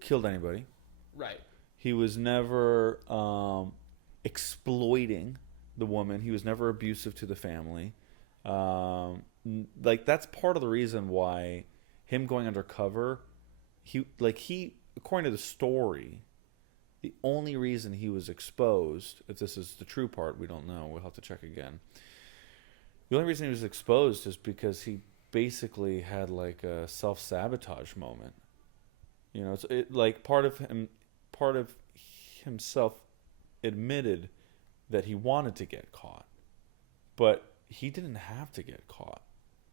killed anybody. Right. He was never exploiting the woman. He was never abusive to the family. That's part of the reason why him going undercover, he according to the story, the only reason he was exposed, if this is the true part, we don't know, we'll have to check again. The only reason he was exposed is because he basically had like a self-sabotage moment. Part of himself admitted that he wanted to get caught, but he didn't have to get caught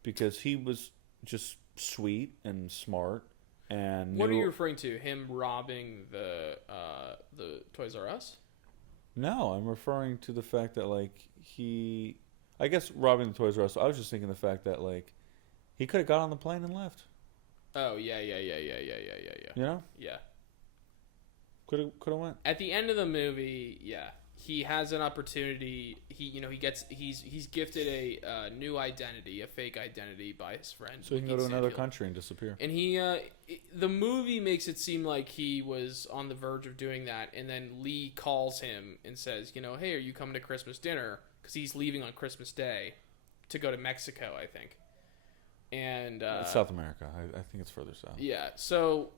because he was just sweet and smart and What are you referring to? Him robbing the Toys R Us? No, I'm referring to the fact that I guess robbing the Toys R Us. I was just thinking the fact that he could have got on the plane and left. Oh yeah. You know? Yeah. Could have went. At the end of the movie, yeah. He has an opportunity. He's gifted a new identity, a fake identity by his friend. So he can go to another country and disappear. And the movie makes it seem like he was on the verge of doing that, and then Lee calls him and says, hey, are you coming to Christmas dinner? Because he's leaving on Christmas Day to go to Mexico, I think. And it's South America. I think it's further south. Yeah. So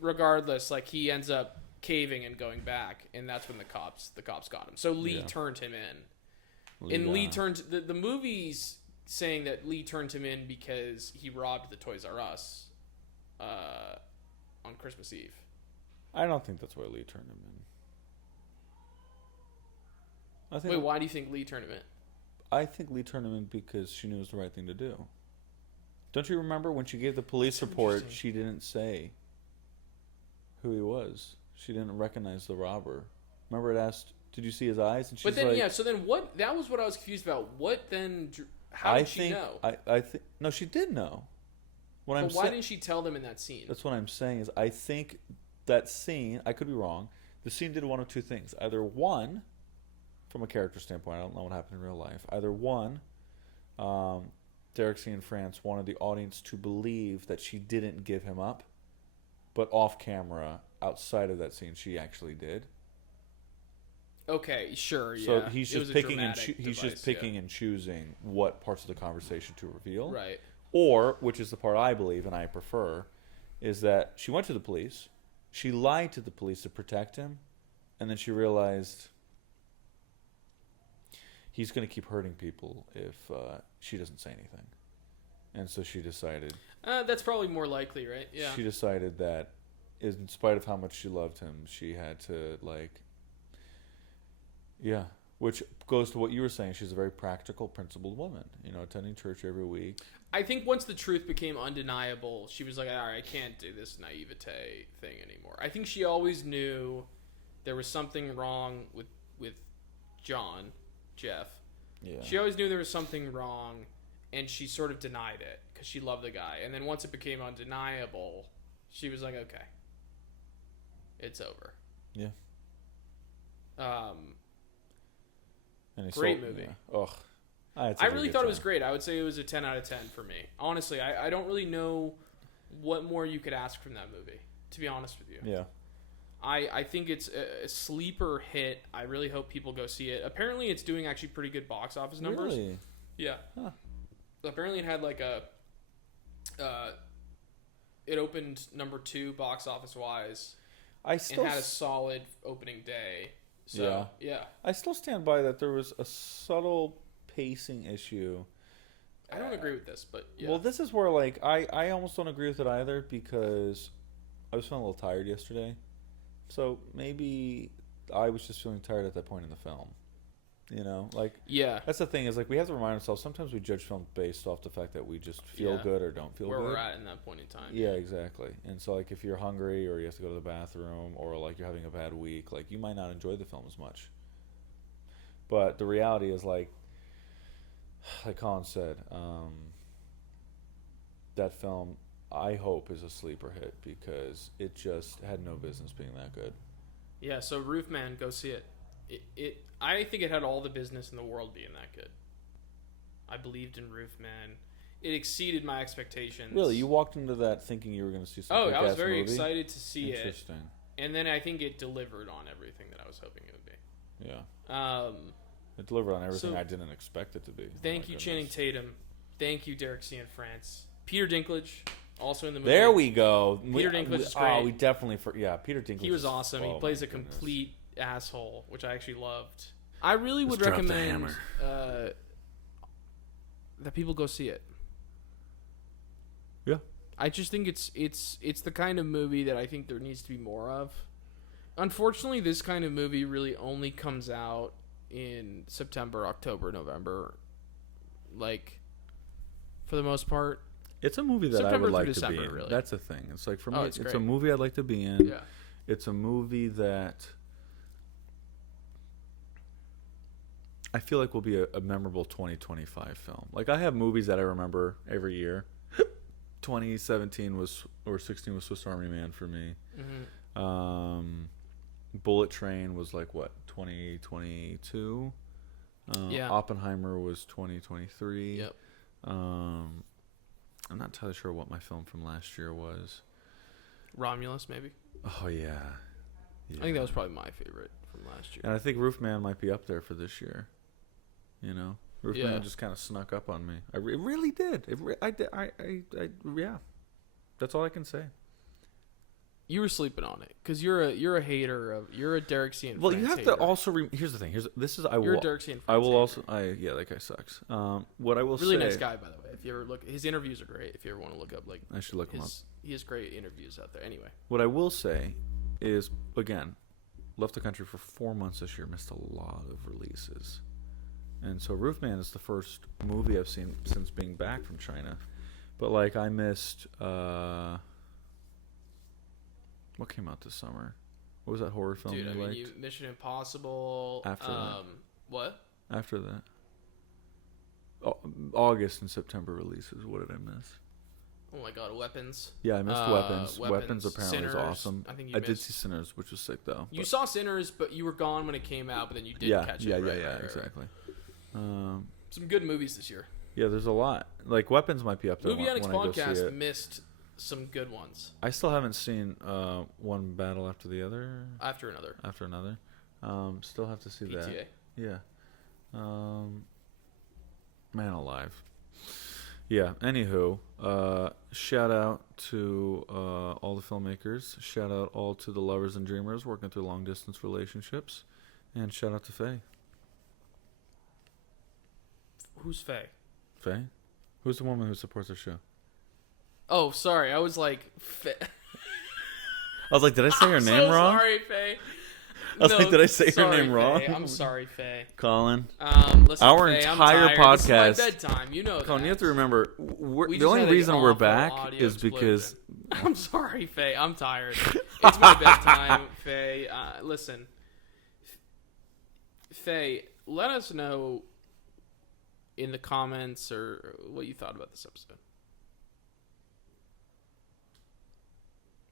regardless, he ends up caving and going back, and that's when the cops got him. So Lee turned him in. Lee turned the movie's saying that Lee turned him in because he robbed the Toys R Us on Christmas Eve. I don't think that's why Lee turned him in. Wait, why do you think Lee turned him in? I think Lee turned him in because she knew it was the right thing to do. Don't you remember when she gave the police report, she didn't say who he was. She didn't recognize the robber. Remember, it asked, "Did you see his eyes?" And she's so then what? That was what I was confused about. What then? How did she know? I think no, she did know. Why didn't she tell them in that scene? That's what I'm saying. Is I think that scene. I could be wrong. The scene did one of two things. Either one, from a character standpoint, I don't know what happened in real life. Either one, Derek Cianfrance wanted the audience to believe that she didn't give him up, but off camera, outside of that scene, she actually did. Okay, sure, yeah. So he's just picking and choosing what parts of the conversation to reveal. Right. Or, which is the part I believe and I prefer, is that she went to the police, she lied to the police to protect him, and then she realized he's going to keep hurting people if she doesn't say anything. And so she decided... that's probably more likely, right? Yeah. She decided that in spite of how much she loved him, she had to, yeah. Which goes to what you were saying. She's a very practical, principled woman, attending church every week. I think once the truth became undeniable, she was like, all right, I can't do this naivete thing anymore. I think she always knew there was something wrong with Jeff. Yeah. She always knew there was something wrong, and she sort of denied it because she loved the guy. And then once it became undeniable, she was like, okay, it's over. Yeah. Great movie. Yeah. Ugh. I really thought it was great. I would say it was a 10 out of 10 for me. Honestly, I don't really know what more you could ask from that movie, to be honest with you. Yeah. I think it's a sleeper hit. I really hope people go see it. Apparently, it's doing actually pretty good box office numbers. Really? Yeah. Huh. Apparently, it had like a... it opened number 2 box office wise. And had a solid opening day. So, yeah. I still stand by that there was a subtle pacing issue. I don't agree with this, but yeah. Well, this is where, like, I almost don't agree with it either because I was feeling a little tired yesterday. So maybe I was just feeling tired at that point in the film. You know? Like, yeah. That's the thing is, like, we have to remind ourselves sometimes we judge films based off the fact that we just feel good or don't feel where good. Where we're at in that point in time. Yeah, exactly. And so, like, if you're hungry or you have to go to the bathroom or, like, you're having a bad week, like, you might not enjoy the film as much. But the reality is, like Colin said, that film, I hope, is a sleeper hit because it just had no business being that good. Yeah, so Roofman, go see it. I think it had all the business in the world being that good. I believed in Roofman. It exceeded my expectations. Really? You walked into that thinking you were going to see something I was very excited to see it. Interesting. And then I think it delivered on everything that I was hoping it would be. Yeah. It delivered on everything I didn't expect it to be. Thank you, Channing Tatum. Thank you, Derek Cianfrance. Peter Dinklage, also in the movie. There we go. Peter Dinklage is great. Oh, we definitely... Peter Dinklage. He was awesome. He plays a complete asshole, which I actually loved. I really would recommend that people go see it. Yeah. I just think it's the kind of movie that I think there needs to be more of. Unfortunately, this kind of movie really only comes out in September, October, November. Like, for the most part. It's a movie that September I would like December, to be in. really. That's the thing. It's like, for me, it's great. a movie I'd like to be in. Yeah. It's a movie that I feel like will be a memorable 2025 film. Like, I have movies that I remember every year. 2017 was, or 16 was Swiss Army Man for me. Mm-hmm. Bullet Train was like, what, 2022? Yeah. Oppenheimer was 2023. Yep. I'm not entirely sure what my film from last year was. Romulus, maybe. Oh, yeah. I think that was probably my favorite from last year. And I think Roofman might be up there for this year. You know? Roofman just kind of snuck up on me. It really did. Yeah. That's all I can say. You were sleeping on it because you're a hater of you're a Derek Cianfrance. Well, you have hater. to also here's the thing. You're a Derek Cianfrance. I will hater. also that guy sucks. What I will really say, nice guy, by the way. If you ever look, his interviews are great. If you ever want to look up, like, I should look him up. He has great interviews out there. Anyway, what I will say is, again, left the country for 4 months this year, missed a lot of releases, and so Roofman is the first movie I've seen since being back from China. But like, I missed. What came out this summer? What was that horror film dude, you liked? Mission Impossible. After that. What? After that. August and September releases. What did I miss? Oh my god, Weapons. Yeah, I missed Weapons. Weapons apparently Sinners, was awesome. I did see Sinners, which was sick though. You saw Sinners, but you were gone when it came out, but then you did catch it. Yeah, exactly. Some good movies this year. Yeah, there's a lot. Like, Weapons might be up there. Movie Addicts when I go see Podcast it. missed some good ones. I still haven't seen One Battle After the Other. After Another. Still have to see PTA. that. Yeah. Man alive. Yeah. Anywho, shout out to all the filmmakers. Shout out all to the lovers and dreamers working through long distance relationships, and shout out to Faye. Who's Faye? Faye? Who's the woman who supports our show? Oh, sorry. I was like, Faye. I was like, did I say her name wrong? Sorry, Faye. I was like, did I say her name wrong? Faye. I'm sorry, Faye. Colin. Listen, our Faye, entire podcast. This is my bedtime. You know Colin, that. you have to remember, We the only just had reason an we're awful back audio is because... I'm sorry, Faye. I'm tired. It's my bedtime, Faye. Listen. Faye, let us know in the comments or what you thought about this episode.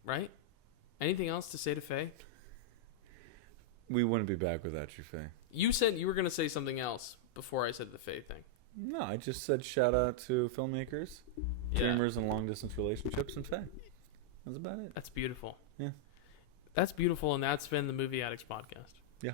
Right? Anything else to say to Faye? We wouldn't be back without you, Faye. You said you were going to say something else before I said the Faye thing. No, I just said shout out to filmmakers, dreamers, and long distance relationships, and Faye. That's about it. That's beautiful. Yeah. That's beautiful, and that's been the Movie Addicts podcast. Yeah.